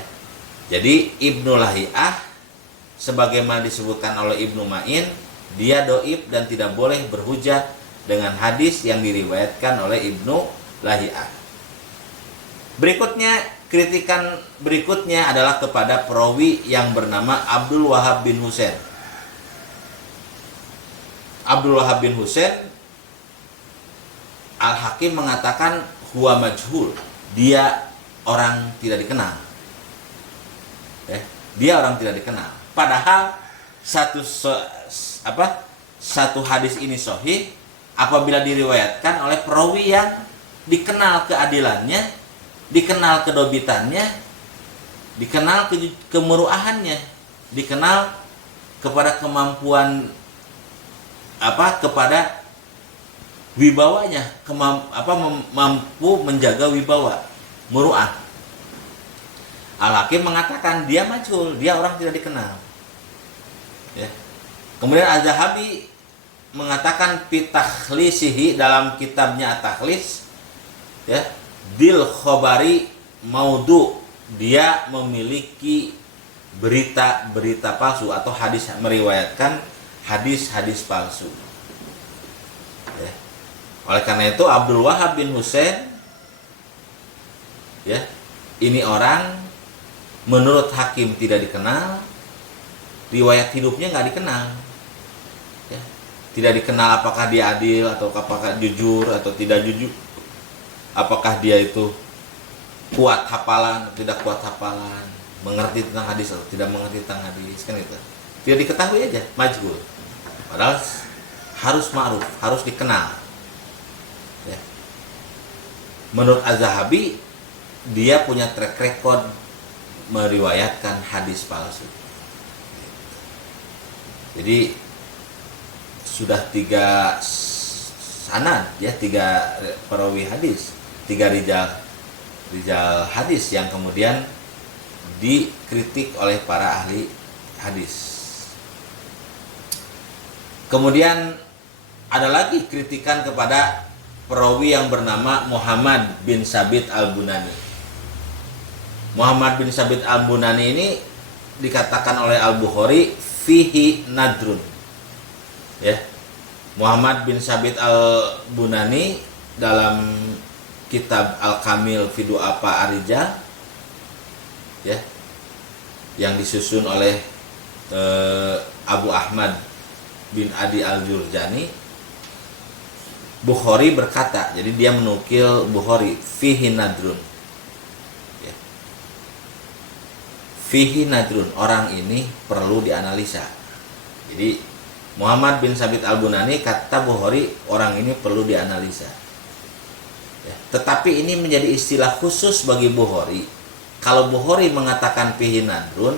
Jadi Ibnu Lahiyah sebagaimana disebutkan oleh Ibnu Ma'in, dia doib dan tidak boleh berhujah dengan hadis yang diriwayatkan oleh Ibnu Lahiyah. Kritikan berikutnya adalah kepada perawi yang bernama Abdul Wahab bin Husain. Abdul Wahab bin Husain, Al-Hakim mengatakan huwa majhul, dia orang tidak dikenal. Dia orang tidak dikenal. Padahal satu hadis ini sahih apabila diriwayatkan oleh perawi yang dikenal keadilannya, dikenal kedobitannya, dikenal kemeruahannya, dikenal kepada kemampuan kepada wibawanya, mampu menjaga wibawa, muruah. Al-Hakim mengatakan dia majhul, dia orang tidak dikenal. Ya. Kemudian Az-Zahabi mengatakan pitakhlisihi dalam kitabnya At-Takhlis, ya, bil khobari maudu, dia memiliki berita-berita palsu atau hadis, meriwayatkan hadis-hadis palsu. Oleh karena itu Abdul Wahab bin Husain, ya, ini orang menurut hakim tidak dikenal, riwayat hidupnya nggak dikenal, ya. Tidak dikenal apakah dia adil atau apakah jujur atau tidak jujur, apakah dia itu kuat hafalan atau tidak kuat hafalan, mengerti tentang hadis atau tidak mengerti tentang hadis, kan itu tidak diketahui aja, majhul. Padahal harus ma'ruf, harus dikenal, ya. Menurut Az-Zahabi, dia punya track record meriwayatkan hadis palsu. Jadi sudah 3 sanad, ya, 3 perawi hadis, 3 rijal hadis yang kemudian dikritik oleh para ahli hadis. Kemudian ada lagi kritikan kepada perawi yang bernama Muhammad bin Sabit al-Bunani. Muhammad bin Sabit al-Bunani ini dikatakan oleh Al-Bukhari fihi nadrun, ya. Muhammad bin Sabit al-Bunani dalam kitab Al-Kamil fi Du'afa Ar-Rijal, ya, yang disusun oleh Abu Ahmad bin Adi al-Jurjani, Bukhari berkata, jadi dia menukil Bukhari fihi nadrun, ya. Fihi nadrun, orang ini perlu dianalisa. Jadi Muhammad bin Sabit al-Bunani, kata Bukhari, orang ini perlu dianalisa, ya. Tetapi ini menjadi istilah khusus bagi Bukhari. Kalau Bukhari mengatakan fihi nadrun,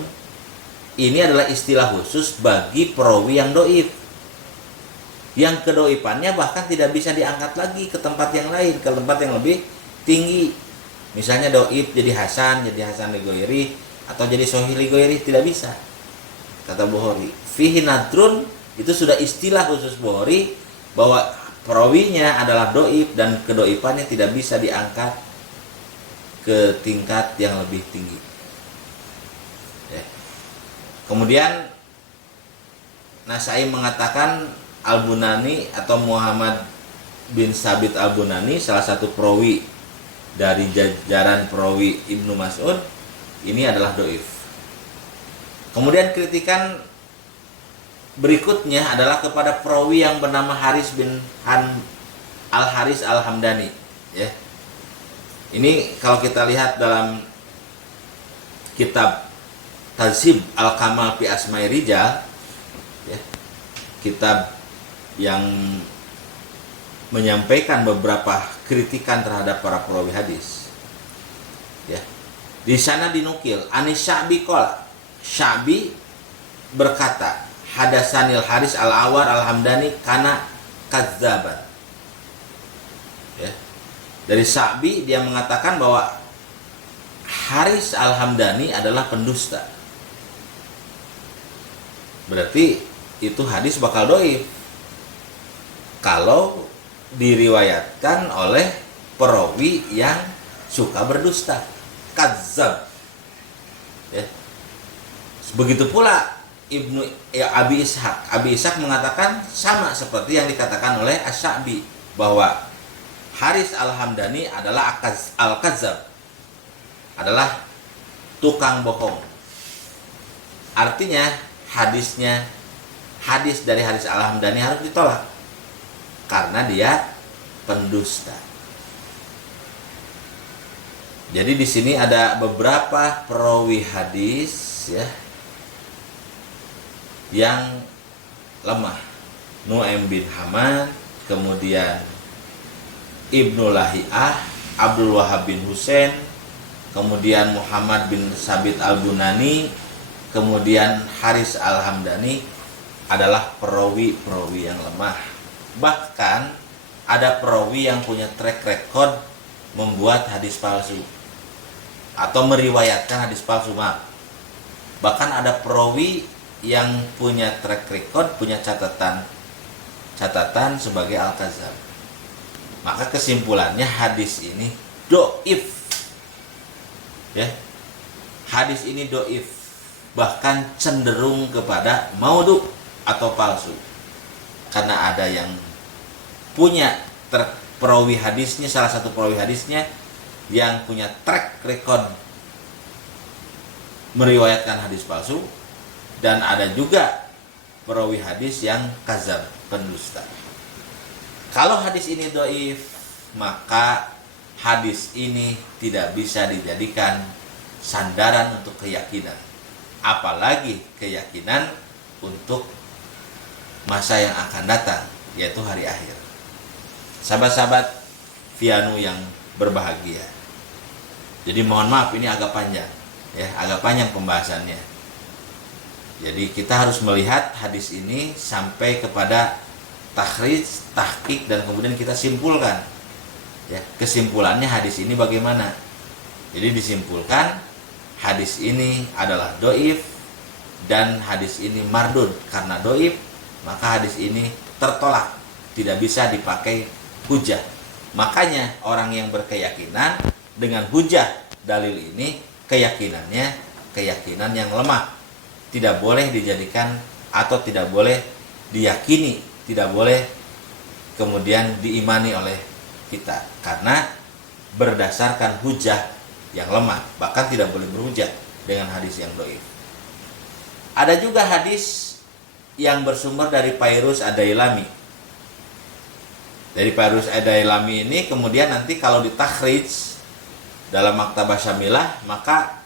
ini adalah istilah khusus bagi perawi yang doif, yang kedoifannya bahkan tidak bisa diangkat lagi ke tempat yang lain, ke tempat yang lebih tinggi. Misalnya doif jadi Hasan li Ghairi, atau jadi Sahih li Ghairi, tidak bisa. Kata Bukhari, fihi nadrun itu sudah istilah khusus Bukhari bahwa perawinya adalah doif dan kedoifannya tidak bisa diangkat ke tingkat yang lebih tinggi, ya. Kemudian Nasai mengatakan Al-Bunani atau Muhammad bin Sabit Al-Bunani, salah satu perawi dari jajaran perawi Ibnu Mas'ud, ini adalah doif. Kemudian kritikan berikutnya adalah kepada perawi yang bernama Haris bin Al-Haris Al-Hamdani, ya. Ini kalau kita lihat dalam kitab Tazhib Al-Kamal fi Asma'i Rijal, ya, kitab yang menyampaikan beberapa kritikan terhadap para perawi hadis, ya. Di sana dinukil Anis Sya'bi qala, Sya'bi berkata, hadasanil Haris al-Awar al-Hamdani kana kazzaban, ya. Dari Sya'bi dia mengatakan bahwa Haris al-Hamdani adalah pendusta. Berarti itu hadis bakal doif kalau diriwayatkan oleh perawi yang suka berdusta, kadzab, ya. Begitu pula Abi Ishaq mengatakan sama seperti yang dikatakan oleh Asy-Sya'bi, bahwa Haris al-Hamdani adalah al-kadzab, adalah tukang bohong. Artinya hadis dari Haris al-Hamdani harus ditolak karena dia pendusta. Jadi di sini ada beberapa perawi hadis, ya, yang lemah. Nu'aim bin Hamad, kemudian Ibnu Lahiyah, Abdul Wahab bin Husain, kemudian Muhammad bin Sabit al-Bunani, kemudian Haris al-Hamdani adalah perawi-perawi yang lemah. Bahkan ada perawi yang punya track record membuat hadis palsu atau meriwayatkan hadis palsu, Bahkan ada perawi yang punya track record, punya catatan sebagai al-kadzab. Maka kesimpulannya hadis ini doif, ya. Hadis ini doif, bahkan cenderung kepada maudhu atau palsu, karena ada yang punya perawi hadisnya, salah satu perawi hadisnya yang punya track record meriwayatkan hadis palsu, dan ada juga perawi hadis yang kadzab, pendusta. Kalau hadis ini dhaif, maka hadis ini tidak bisa dijadikan sandaran untuk keyakinan, apalagi keyakinan untuk masa yang akan datang, yaitu hari akhir. Sahabat-sahabat Vianu yang berbahagia, jadi mohon maaf ini agak panjang, ya, agak panjang pembahasannya. Jadi kita harus melihat hadis ini sampai kepada takhrij, tahqiq, dan kemudian kita simpulkan, ya, kesimpulannya hadis ini bagaimana. Jadi disimpulkan hadis ini adalah doif dan hadis ini mardud. Karena doif, maka hadis ini tertolak, tidak bisa dipakai hujah. Makanya orang yang berkeyakinan dengan hujah dalil ini, keyakinannya keyakinan yang lemah, tidak boleh dijadikan atau tidak boleh diyakini, tidak boleh kemudian diimani oleh kita, karena berdasarkan hujah yang lemah, bahkan tidak boleh berhujah dengan hadis yang doif. Ada juga hadis yang bersumber dari Fairuz Ad-Dailami. Dari Fairuz Ad-Dailami ini kemudian nanti kalau ditakhrij dalam Maktabah Syamilah, maka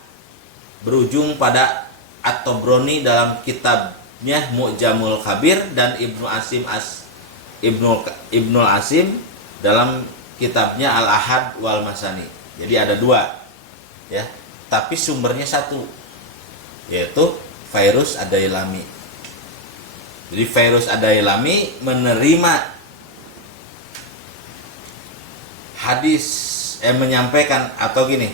berujung pada At-Tabrani dalam kitabnya Mu'jamul Kabir, dan Ibnu Asim dalam kitabnya Al-Ahad wal Masani. Jadi ada dua, ya, tapi sumbernya satu, yaitu Fairuz Ad-Dailami. Jadi Fairuz Ad-Dailami menerima hadis, menyampaikan, atau gini,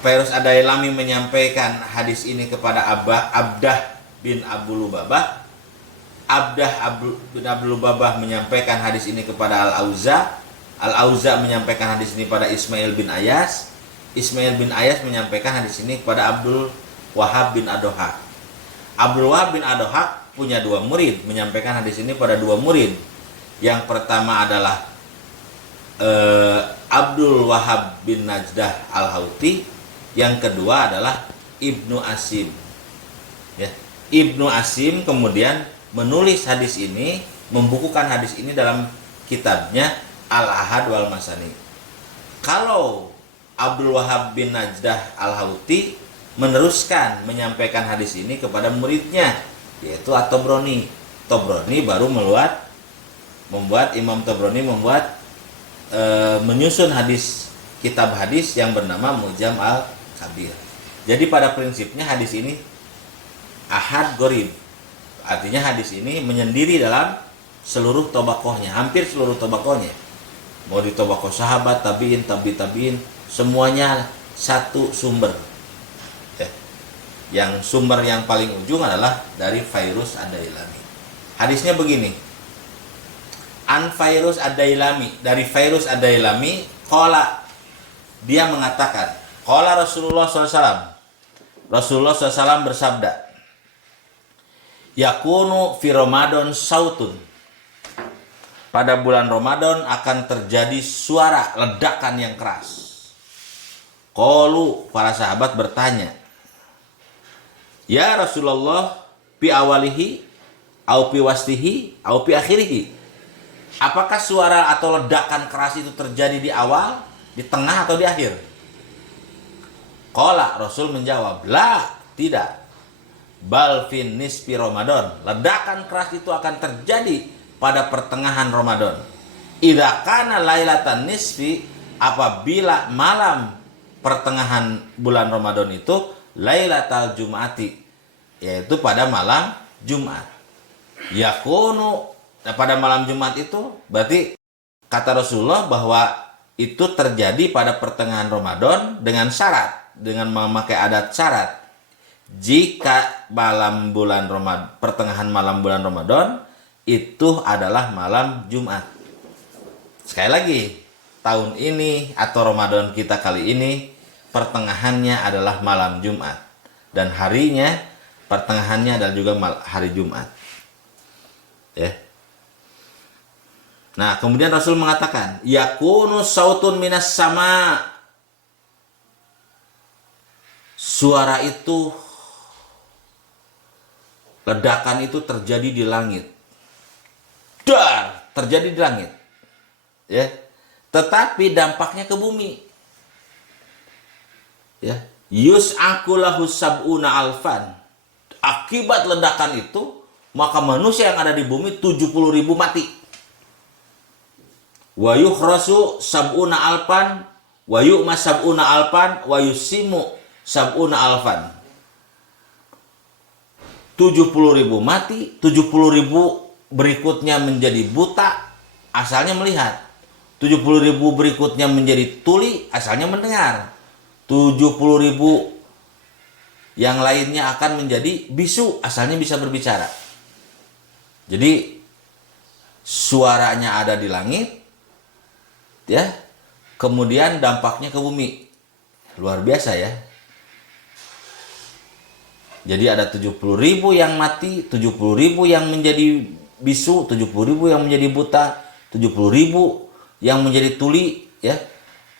Fairuz Ad-Dailami menyampaikan hadis ini kepada Abdah bin Abu Lubabah. Abdah bin Abu Lubabah menyampaikan hadis ini kepada Al-Auza. Al-Auza menyampaikan hadis ini pada Ismail bin Ayas. Ismail bin Ayas menyampaikan hadis ini kepada Abdul Wahab bin Adohak. Abdul Wahab bin Adohak punya dua murid, menyampaikan hadis ini pada dua murid. Yang pertama adalah Abdul Wahab bin Najdah Al-Hauti, yang kedua adalah Ibnu Asim, ya. Ibnu Asim kemudian menulis hadis ini, membukukan hadis ini dalam kitabnya Al-Ahad wal Masani. Kalau Abdul Wahab bin Najdah Al-Hauti meneruskan menyampaikan hadis ini kepada muridnya, yaitu At-Tabrani. Tabrani baru Imam Tabrani membuat menyusun kitab hadis yang bernama Mu'jam Al-Kabir. Jadi pada prinsipnya hadis ini ahad gharib. Artinya hadis ini menyendiri dalam seluruh tobakohnya, hampir seluruh tobakohnya. Mau di tobakoh sahabat, tabiin, tabiin, semuanya satu sumber. Yang sumber yang paling ujung adalah dari Fairuz Ad-Dailami. Hadisnya begini. An Fairuz Ad-Dailami, dari Fairuz Ad-Dailami, qala, dia mengatakan, qala Rasulullah SAW, Rasulullah SAW bersabda, yakunu fi Ramadan sautun, pada bulan Ramadan akan terjadi suara ledakan yang keras. Qalu, para sahabat bertanya, ya Rasulullah, pi awalihi au pi wastihi au pi akhirihi, apakah suara atau ledakan keras itu terjadi di awal, di tengah, atau di akhir? Qala, Rasul menjawab, la, tidak. Bal fin nisfi Ramadan, ledakan keras itu akan terjadi pada pertengahan Ramadan. Idza kana lailatan nisfi, apabila malam pertengahan bulan Ramadan itu lailatal jum'ati, yaitu pada malam Jumat. Yakunu, pada malam Jumat itu berarti kata Rasulullah bahwa itu terjadi pada pertengahan Ramadan dengan syarat, dengan memakai adat syarat. Jika malam bulan Ramadan, pertengahan malam bulan Ramadan itu adalah malam Jumat. Sekali lagi, tahun ini atau Ramadan kita kali ini pertengahannya adalah malam Jumat, dan harinya pertengahannya adalah juga hari Jumat. Ya. Nah, kemudian Rasul mengatakan, yakunu sautun minas sama. Suara itu, ledakan itu terjadi di langit. Dar, terjadi di langit. Ya. Tetapi dampaknya ke bumi. Ya. Yus'aku lahu sab'una alfan. Akibat ledakan itu, maka manusia yang ada di bumi 70.000 mati. Wa yukhrasu sab'una alfan, wa yu'ma sab'una alfan, wa yusimu sab'una alfan. 70.000 mati, 70.000 berikutnya menjadi buta, asalnya melihat. 70.000 berikutnya menjadi tuli, asalnya mendengar. 70.000 yang lainnya akan menjadi bisu, asalnya bisa berbicara. Jadi suaranya ada di langit, ya. Kemudian dampaknya ke bumi. Luar biasa ya. Jadi ada 70.000 yang mati, 70.000 yang menjadi bisu, 70.000 yang menjadi buta, 70.000 yang menjadi tuli, ya.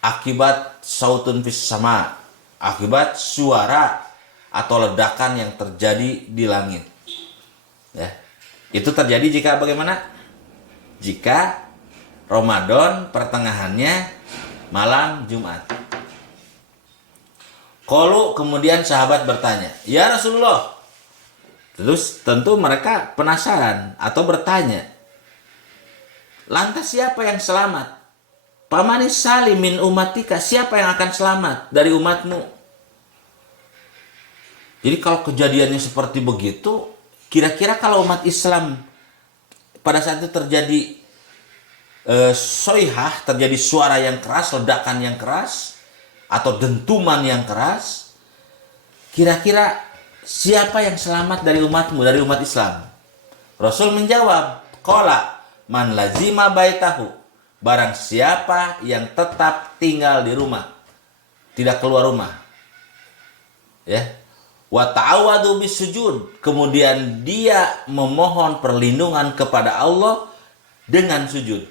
Akibat sautun fis sama, akibat suara atau ledakan yang terjadi di langit. Ya. Itu terjadi jika bagaimana? Jika Ramadan pertengahannya malam Jumat. Qalu, kemudian sahabat bertanya, "Ya Rasulullah." Terus tentu mereka penasaran atau bertanya, "Lantas siapa yang selamat? Pamanis salimin umatika, siapa yang akan selamat dari umatmu?" Jadi kalau kejadiannya seperti begitu, kira-kira kalau umat Islam pada saat itu terjadi soihah, terjadi suara yang keras, ledakan yang keras, atau dentuman yang keras, kira-kira siapa yang selamat dari umatmu, dari umat Islam? Rasul menjawab, qala man lazima baitahu, barang siapa yang tetap tinggal di rumah, tidak keluar rumah, ya. Wa ta'awadu bisujud, kemudian dia memohon perlindungan kepada Allah dengan sujud.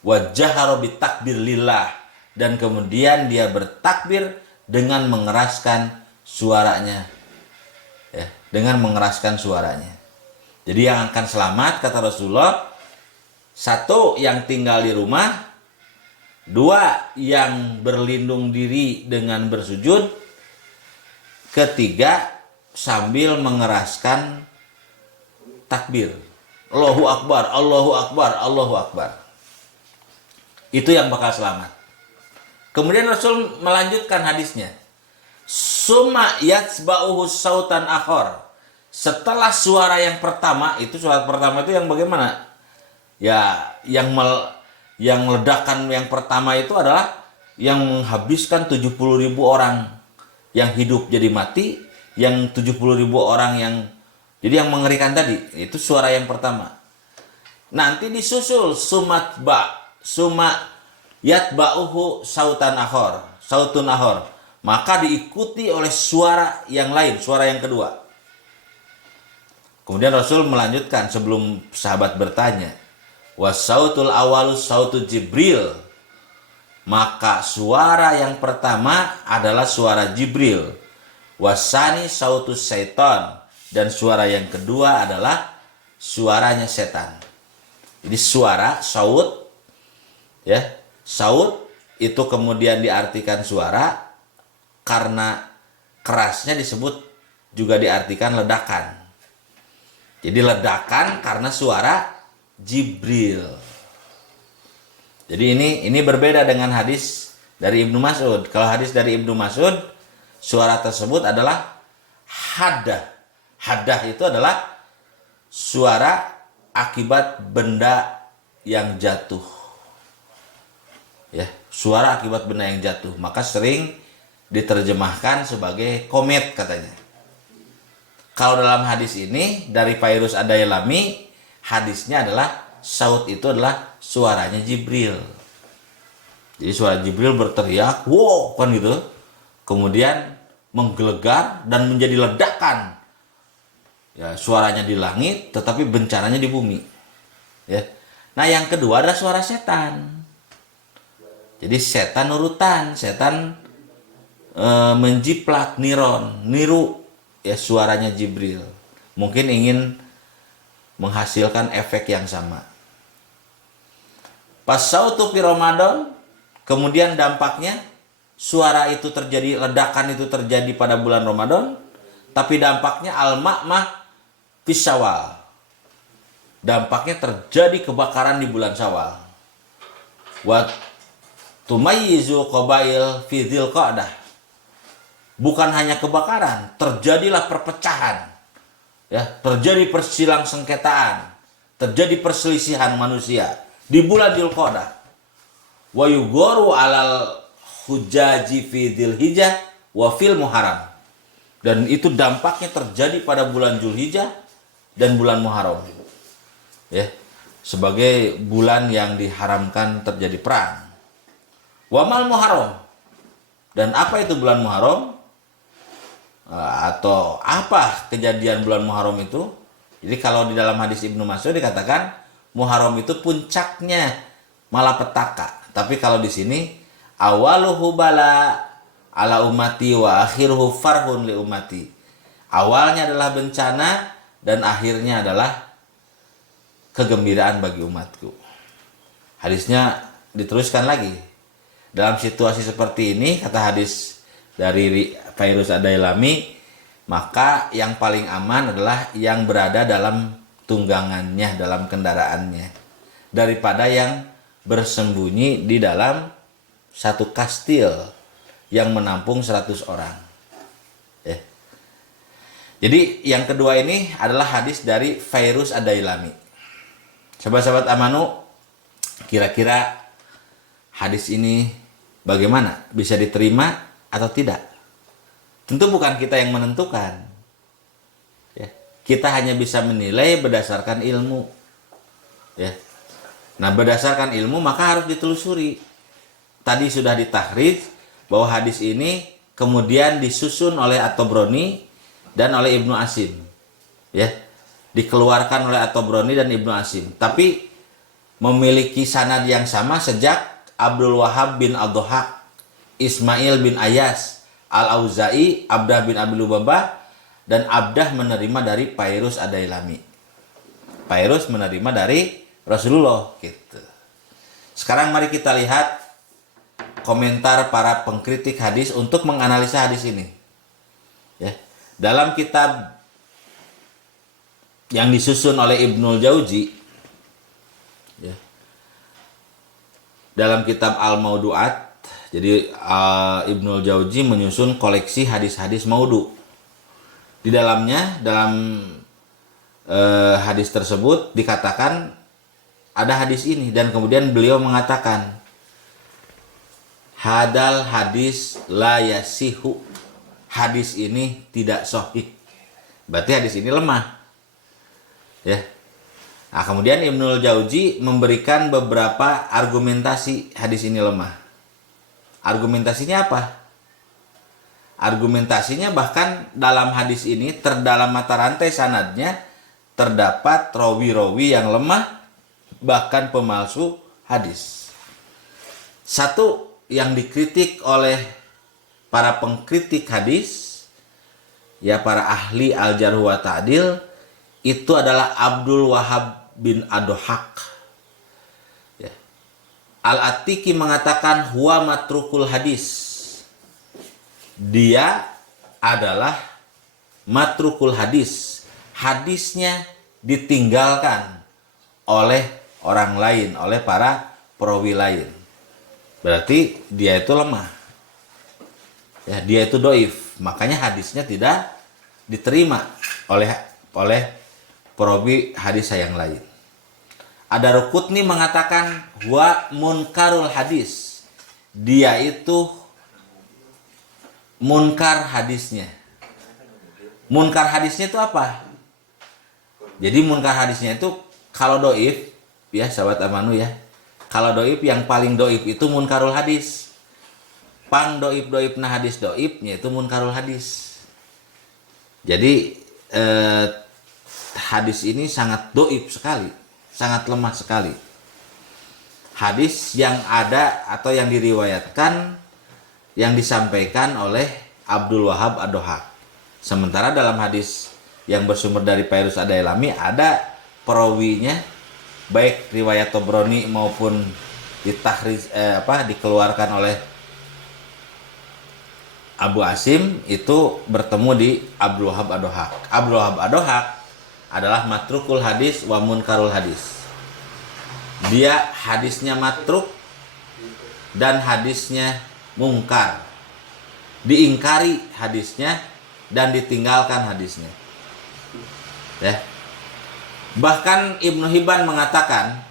Wa jahara bitakbir lillah, dan kemudian dia bertakbir dengan mengeraskan suaranya, ya, dengan mengeraskan suaranya. Jadi yang akan selamat, kata Rasulullah, satu yang tinggal di rumah, dua yang berlindung diri dengan bersujud, ketiga sambil mengeraskan takbir, Allahu Akbar, Allahu Akbar, Allahu Akbar. Itu yang bakal selamat. Kemudian Rasul melanjutkan hadisnya. Summa yatsba'uhu sautan akhor. Setelah suara yang pertama, itu suara pertama itu yang bagaimana? Ya, yang ledakan yang pertama itu adalah yang menghabiskan 70.000 orang yang hidup jadi mati, yang 70.000 orang yang jadi yang mengerikan tadi. Itu suara yang pertama. Nanti disusul summa yatba'uhu sautun akhor, maka diikuti oleh suara yang lain, suara yang kedua. Kemudian Rasul melanjutkan sebelum sahabat bertanya, wasautul awalus sautu Jibril, maka suara yang pertama adalah suara Jibril, wasani sautus syaitan, dan suara yang kedua adalah suaranya setan. Jadi suara saut, ya, saut itu kemudian diartikan suara, karena kerasnya disebut juga diartikan ledakan. Jadi ledakan karena suara Jibril. Jadi ini berbeda dengan hadis dari Ibnu Mas'ud. Kalau hadis dari Ibnu Mas'ud, suara tersebut adalah hadah. Hadah itu adalah suara akibat benda yang jatuh. Ya, suara akibat benda yang jatuh, maka sering diterjemahkan sebagai komet katanya. Kalau dalam hadis ini dari Fairuz Ad-Dailami, hadisnya adalah saut itu adalah suaranya Jibril. Jadi suara Jibril berteriak, wow, kan gitu. Kemudian menggelegar dan menjadi ledakan. Ya, suaranya di langit tetapi bencananya di bumi. Ya. Nah, yang kedua adalah suara setan. Jadi setan nurutan, setan menjiplak niru ya suaranya Jibril. Mungkin ingin menghasilkan efek yang sama. Pas sautu fi Ramadan, kemudian dampaknya suara itu terjadi, ledakan itu terjadi pada bulan Ramadan, tapi dampaknya al-ma'mah fi Syawal. Dampaknya terjadi kebakaran di bulan Syawal. Wa tumayyizu qabail fi Dzulqa'dah. Bukan hanya kebakaran, terjadilah perpecahan. Ya, terjadi persilang sengketaan, terjadi perselisihan manusia di bulan Dzulqa'dah. Wa yugharu 'alal hujaji fi Dzulhijjah wa fil Muharram. Dan itu dampaknya terjadi pada bulan Dzulhijjah dan bulan Muharram. Ya, sebagai bulan yang diharamkan terjadi perang. Wa mal Muharram. Dan apa itu bulan Muharram? Atau apa kejadian bulan Muharram itu? Jadi kalau di dalam hadis Ibnu Mas'ud dikatakan Muharram itu puncaknya malapetaka. Tapi kalau di sini awaluhu bala ala ummati wa akhiruhu farhun li ummati. Awalnya adalah bencana dan akhirnya adalah kegembiraan bagi umatku. Hadisnya diteruskan lagi. Dalam situasi seperti ini, kata hadis dari Fairuz Ad-Dailami, maka yang paling aman adalah yang berada dalam tunggangannya, dalam kendaraannya, daripada yang bersembunyi di dalam satu kastil yang menampung 100 orang. Jadi yang kedua ini adalah hadis dari Fairuz Ad-Dailami. Sahabat-sahabat Amanu, kira-kira hadis ini bagaimana? Bisa diterima atau tidak? Tentu bukan kita yang menentukan. Ya, kita hanya bisa menilai berdasarkan ilmu. Ya. Nah, berdasarkan ilmu maka harus ditelusuri. Tadi sudah ditahrij bahwa hadis ini kemudian disusun oleh At-Tabrani dan oleh Ibnu Asim. Ya. Dikeluarkan oleh At-Tabrani dan Ibnu Asim. Tapi memiliki sanad yang sama sejak Abdul Wahab bin Ad-Dhahhak, Ismail bin Ayas, Al-Auza'i, Abdah bin Abi Lubabah, dan Abdah menerima dari Fairuz Ad-Dailami. Fairuz menerima dari Rasulullah gitu. Sekarang mari kita lihat komentar para pengkritik hadis untuk menganalisa hadis ini. Ya. Dalam kitab yang disusun oleh Ibnul Jauzi, ya, dalam kitab Al-Maudu'at, jadi Ibnul Jauzi menyusun koleksi hadis-hadis maudu. Di dalamnya, dalam hadis tersebut dikatakan ada hadis ini, dan kemudian beliau mengatakan hadal hadis la yasihu, hadis ini tidak sahih, berarti hadis ini lemah. Ya. Nah, kemudian Ibnul Jauzi memberikan beberapa argumentasi hadis ini lemah. Argumentasinya apa? Argumentasinya bahkan dalam hadis ini terdalam mata rantai sanadnya terdapat rawi-rawi yang lemah, bahkan pemalsu hadis. Satu yang dikritik oleh para pengkritik hadis, ya para ahli al-jarh wa ta'dil, itu adalah Abdul Wahab bin Ad-Dhahhak. Ya. Al-Atiki mengatakan huwa matrukul hadis. Dia adalah matrukul hadis. Hadisnya ditinggalkan oleh orang lain, oleh para perawi lain. Berarti dia itu lemah. Ya, dia itu doif. Makanya hadisnya tidak diterima oleh perawi hadis yang lain. Ad-Darqutni mengatakan wa munkarul hadis. Dia itu munkar hadisnya. Munkar hadisnya itu apa? Jadi munkar hadisnya itu kalau doif, ya sahabat amanu ya. Kalau doif yang paling doif itu munkarul hadis. Pang doif nah hadis doifnya itu munkarul hadis. Jadi hadis ini sangat doib sekali, sangat lemah sekali. hadis yang ada atau yang diriwayatkan yang disampaikan oleh Abdul Wahab Ad-Dohak. Sementara dalam hadis yang bersumber dari Fairuz Ad-Dailami ada perawinya, baik riwayat Tobroni maupun dikeluarkan oleh Abu Asim, itu bertemu di Abdul Wahab Ad-Dohak. Abdul Wahab Ad-Dohak adalah matrukul hadis wa munkarul hadis. Dia hadisnya matruk dan hadisnya mungkar. Diingkari hadisnya dan ditinggalkan hadisnya. Ya. Bahkan Ibnu Hibban mengatakan,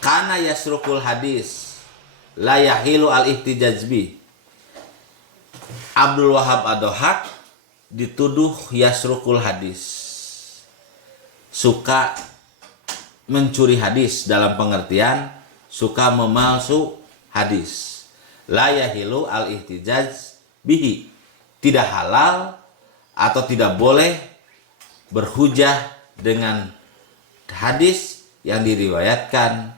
kana yasrukul hadis la yahilu al-ihtijaj bi. Abdul Wahab Ad-Dohak dituduh yasrukul hadis, suka mencuri hadis, dalam pengertian suka memalsu hadis. La yahilu al-ihtijaj bihi, tidak halal atau tidak boleh berhujah dengan hadis yang diriwayatkan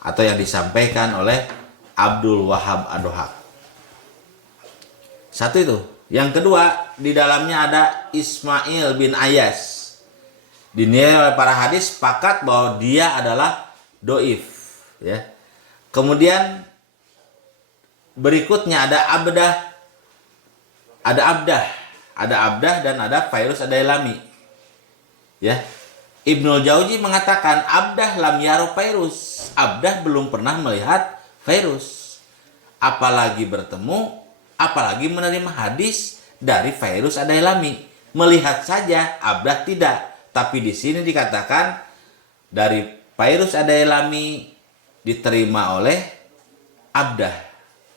atau yang disampaikan oleh Abdul Wahab Ad-Dohak. Satu itu. Yang kedua, di dalamnya ada Ismail bin Ayas. Dinilai oleh para hadis sepakat bahwa dia adalah doif. Ya. Kemudian berikutnya ada Abdah dan ada Fairuz Ad-Dailami. Ya. Ibnul Jauzi mengatakan Abdah lam yaro Fairuz. Abdah belum pernah melihat Fairuz. Apalagi bertemu, apalagi menerima hadis dari Fairuz Ad-Dailami. Melihat saja, Abdah tidak. Tapi di sini dikatakan dari Fairuz Ad-Dailami diterima oleh Abdah.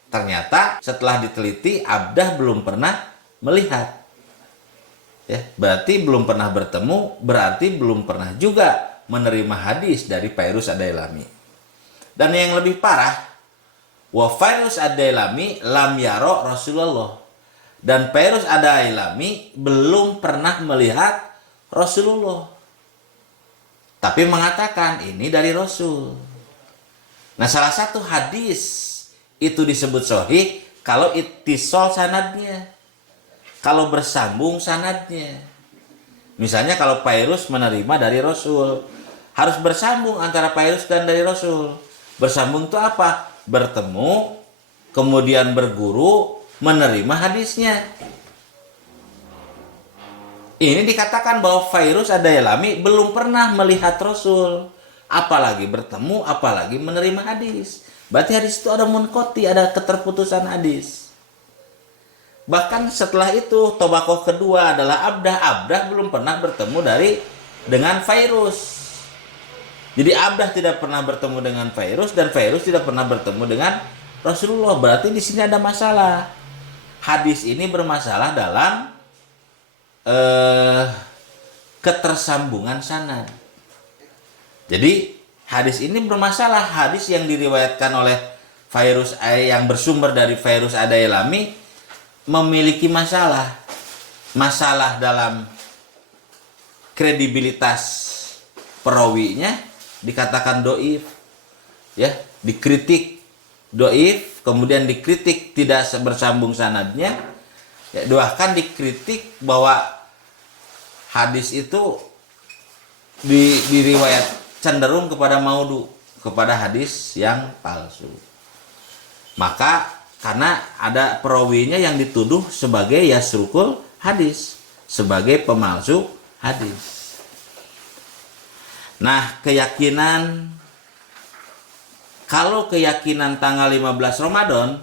Ternyata setelah diteliti, Abdah belum pernah melihat. Ya, berarti belum pernah bertemu, berarti belum pernah juga menerima hadis dari Fairuz Ad-Dailami. Dan yang lebih parah, wa Fairuz Ad-Dailami lam yaro Rasulullah. Dan Fairuz Ad-Dailami belum pernah melihat Rasulullah. Tapi mengatakan ini dari Rasul. Nah, salah satu hadis itu disebut sahih kalau ittisal sanadnya. Kalau bersambung sanadnya. Misalnya kalau Fairuz menerima dari Rasul, harus bersambung antara Fairuz dan dari Rasul. Bersambung itu apa? Bertemu, kemudian berguru, menerima hadisnya. Ini dikatakan bahwa Fairuz Ad-Dailami belum pernah melihat Rasul, apalagi bertemu, apalagi menerima hadis. Berarti hadis itu ada munqati, ada keterputusan hadis. Bahkan setelah itu tobakoh kedua adalah Abdah belum pernah bertemu dengan Fairuz. Jadi Abdah tidak pernah bertemu dengan Fairuz dan Fairuz tidak pernah bertemu dengan Rasulullah. Berarti di sini ada masalah. Hadis ini bermasalah dalam ketersambungan sanad. Jadi hadis ini bermasalah. Hadis yang diriwayatkan oleh Fairuz yang bersumber dari Fairuz Ad-Dailami memiliki masalah dalam kredibilitas perawinya, dikatakan doif, ya, dikritik doif, kemudian dikritik tidak bersambung sanadnya, ya, bahkan dikritik bahwa hadis itu diriwayat cenderung kepada maudhu, kepada hadis yang palsu. Maka karena ada perawinya yang dituduh sebagai yasrukul hadis, sebagai pemalsu hadis. Nah, kalau keyakinan tanggal 15 Ramadan,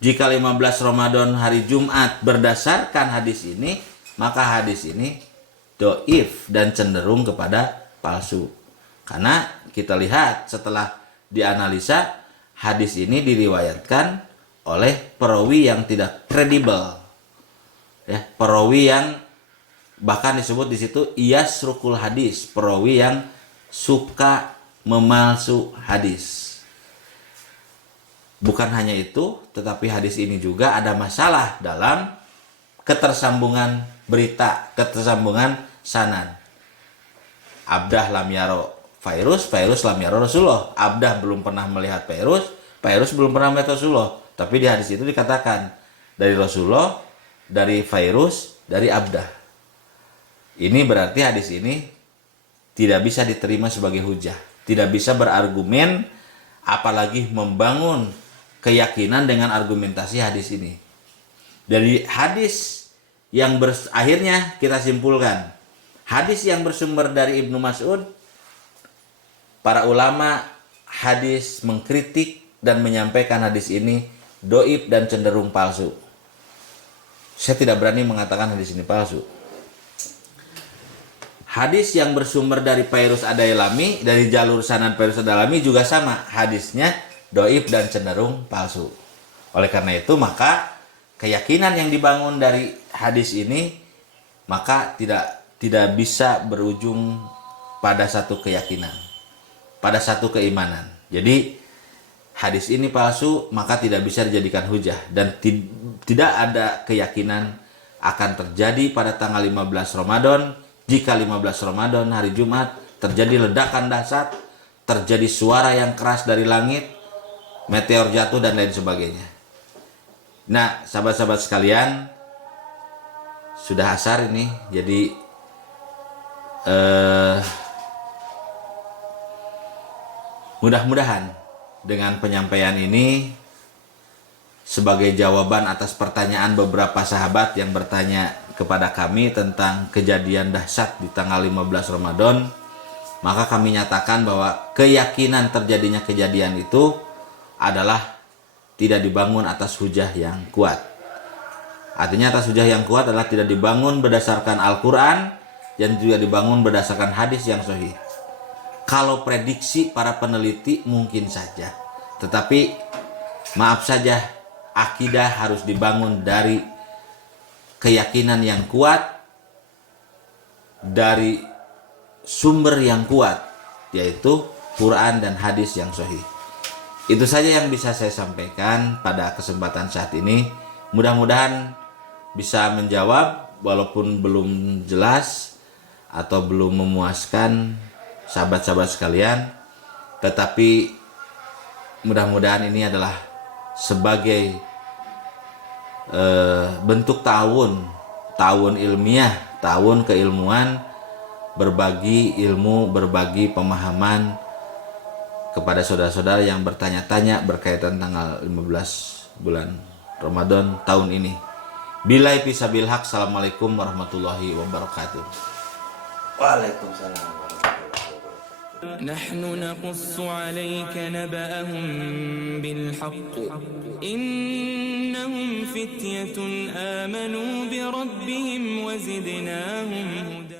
jika 15 Ramadan hari Jumat berdasarkan hadis ini, maka hadis ini doif dan cenderung kepada palsu. Karena kita lihat setelah dianalisa, hadis ini diriwayatkan oleh perawi yang tidak kredibel, ya, perawi yang bahkan disebut di situ yasrukul hadis, perawi yang suka memalsu hadis. Bukan hanya itu, tetapi hadis ini juga ada masalah dalam ketersambungan berita, ketersambungan sanad. Abdah lam yaro Fairuz lam yara Rasulullah. Abdah belum pernah melihat Fairuz belum pernah melihat Rasulullah. Tapi di hadis itu dikatakan dari Rasulullah, dari Fairuz, dari Abdah. Ini berarti hadis ini tidak bisa diterima sebagai hujah. Tidak bisa berargumen, apalagi membangun keyakinan dengan argumentasi hadis ini. Dari hadis yang akhirnya kita simpulkan, hadis yang bersumber dari Ibnu Mas'ud, para ulama hadis mengkritik dan menyampaikan hadis ini doib dan cenderung palsu. Saya tidak berani mengatakan hadis ini palsu. Hadis yang bersumber dari Fairuz Ad-Dailami, dari jalur sanad Fairuz Ad-Dailami juga sama, hadisnya doib dan cenderung palsu. Oleh karena itu maka keyakinan yang dibangun dari hadis ini maka tidak bisa berujung pada satu keyakinan, pada satu keimanan. Jadi hadis ini palsu maka tidak bisa dijadikan hujah dan tidak ada keyakinan akan terjadi pada tanggal 15 Ramadan. Jika 15 Ramadan hari Jumat terjadi ledakan dahsyat, terjadi suara yang keras dari langit, meteor jatuh dan lain sebagainya. Nah, sahabat-sahabat sekalian, sudah asar ini, jadi mudah-mudahan dengan penyampaian ini sebagai jawaban atas pertanyaan beberapa sahabat yang bertanya kepada kami tentang kejadian dahsyat di tanggal 15 Ramadan, maka kami nyatakan bahwa keyakinan terjadinya kejadian itu adalah tidak dibangun atas hujah yang kuat. Artinya atas hujah yang kuat adalah tidak dibangun berdasarkan Al-Quran dan juga dibangun berdasarkan hadis yang sahih. Kalau prediksi para peneliti mungkin saja, tetapi maaf saja, akidah harus dibangun dari keyakinan yang kuat, dari sumber yang kuat, yaitu Quran dan hadis yang sahih. Itu saja yang bisa saya sampaikan pada kesempatan saat ini. Mudah-mudahan bisa menjawab walaupun belum jelas atau belum memuaskan sahabat-sahabat sekalian, tetapi mudah-mudahan ini adalah sebagai bentuk tahun ilmiah, tahun keilmuan, berbagi ilmu, berbagi pemahaman kepada saudara-saudara yang bertanya-tanya berkaitan tanggal 15 bulan Ramadan tahun ini. Billahi fisabil haq. Assalamualaikum warahmatullahi wabarakatuh. Waalaikumsalam warahmatullahi wabarakatuh. نحن نقص عليك نبأهم بالحق إنهم فتية آمنوا بربهم وزدناهم هدى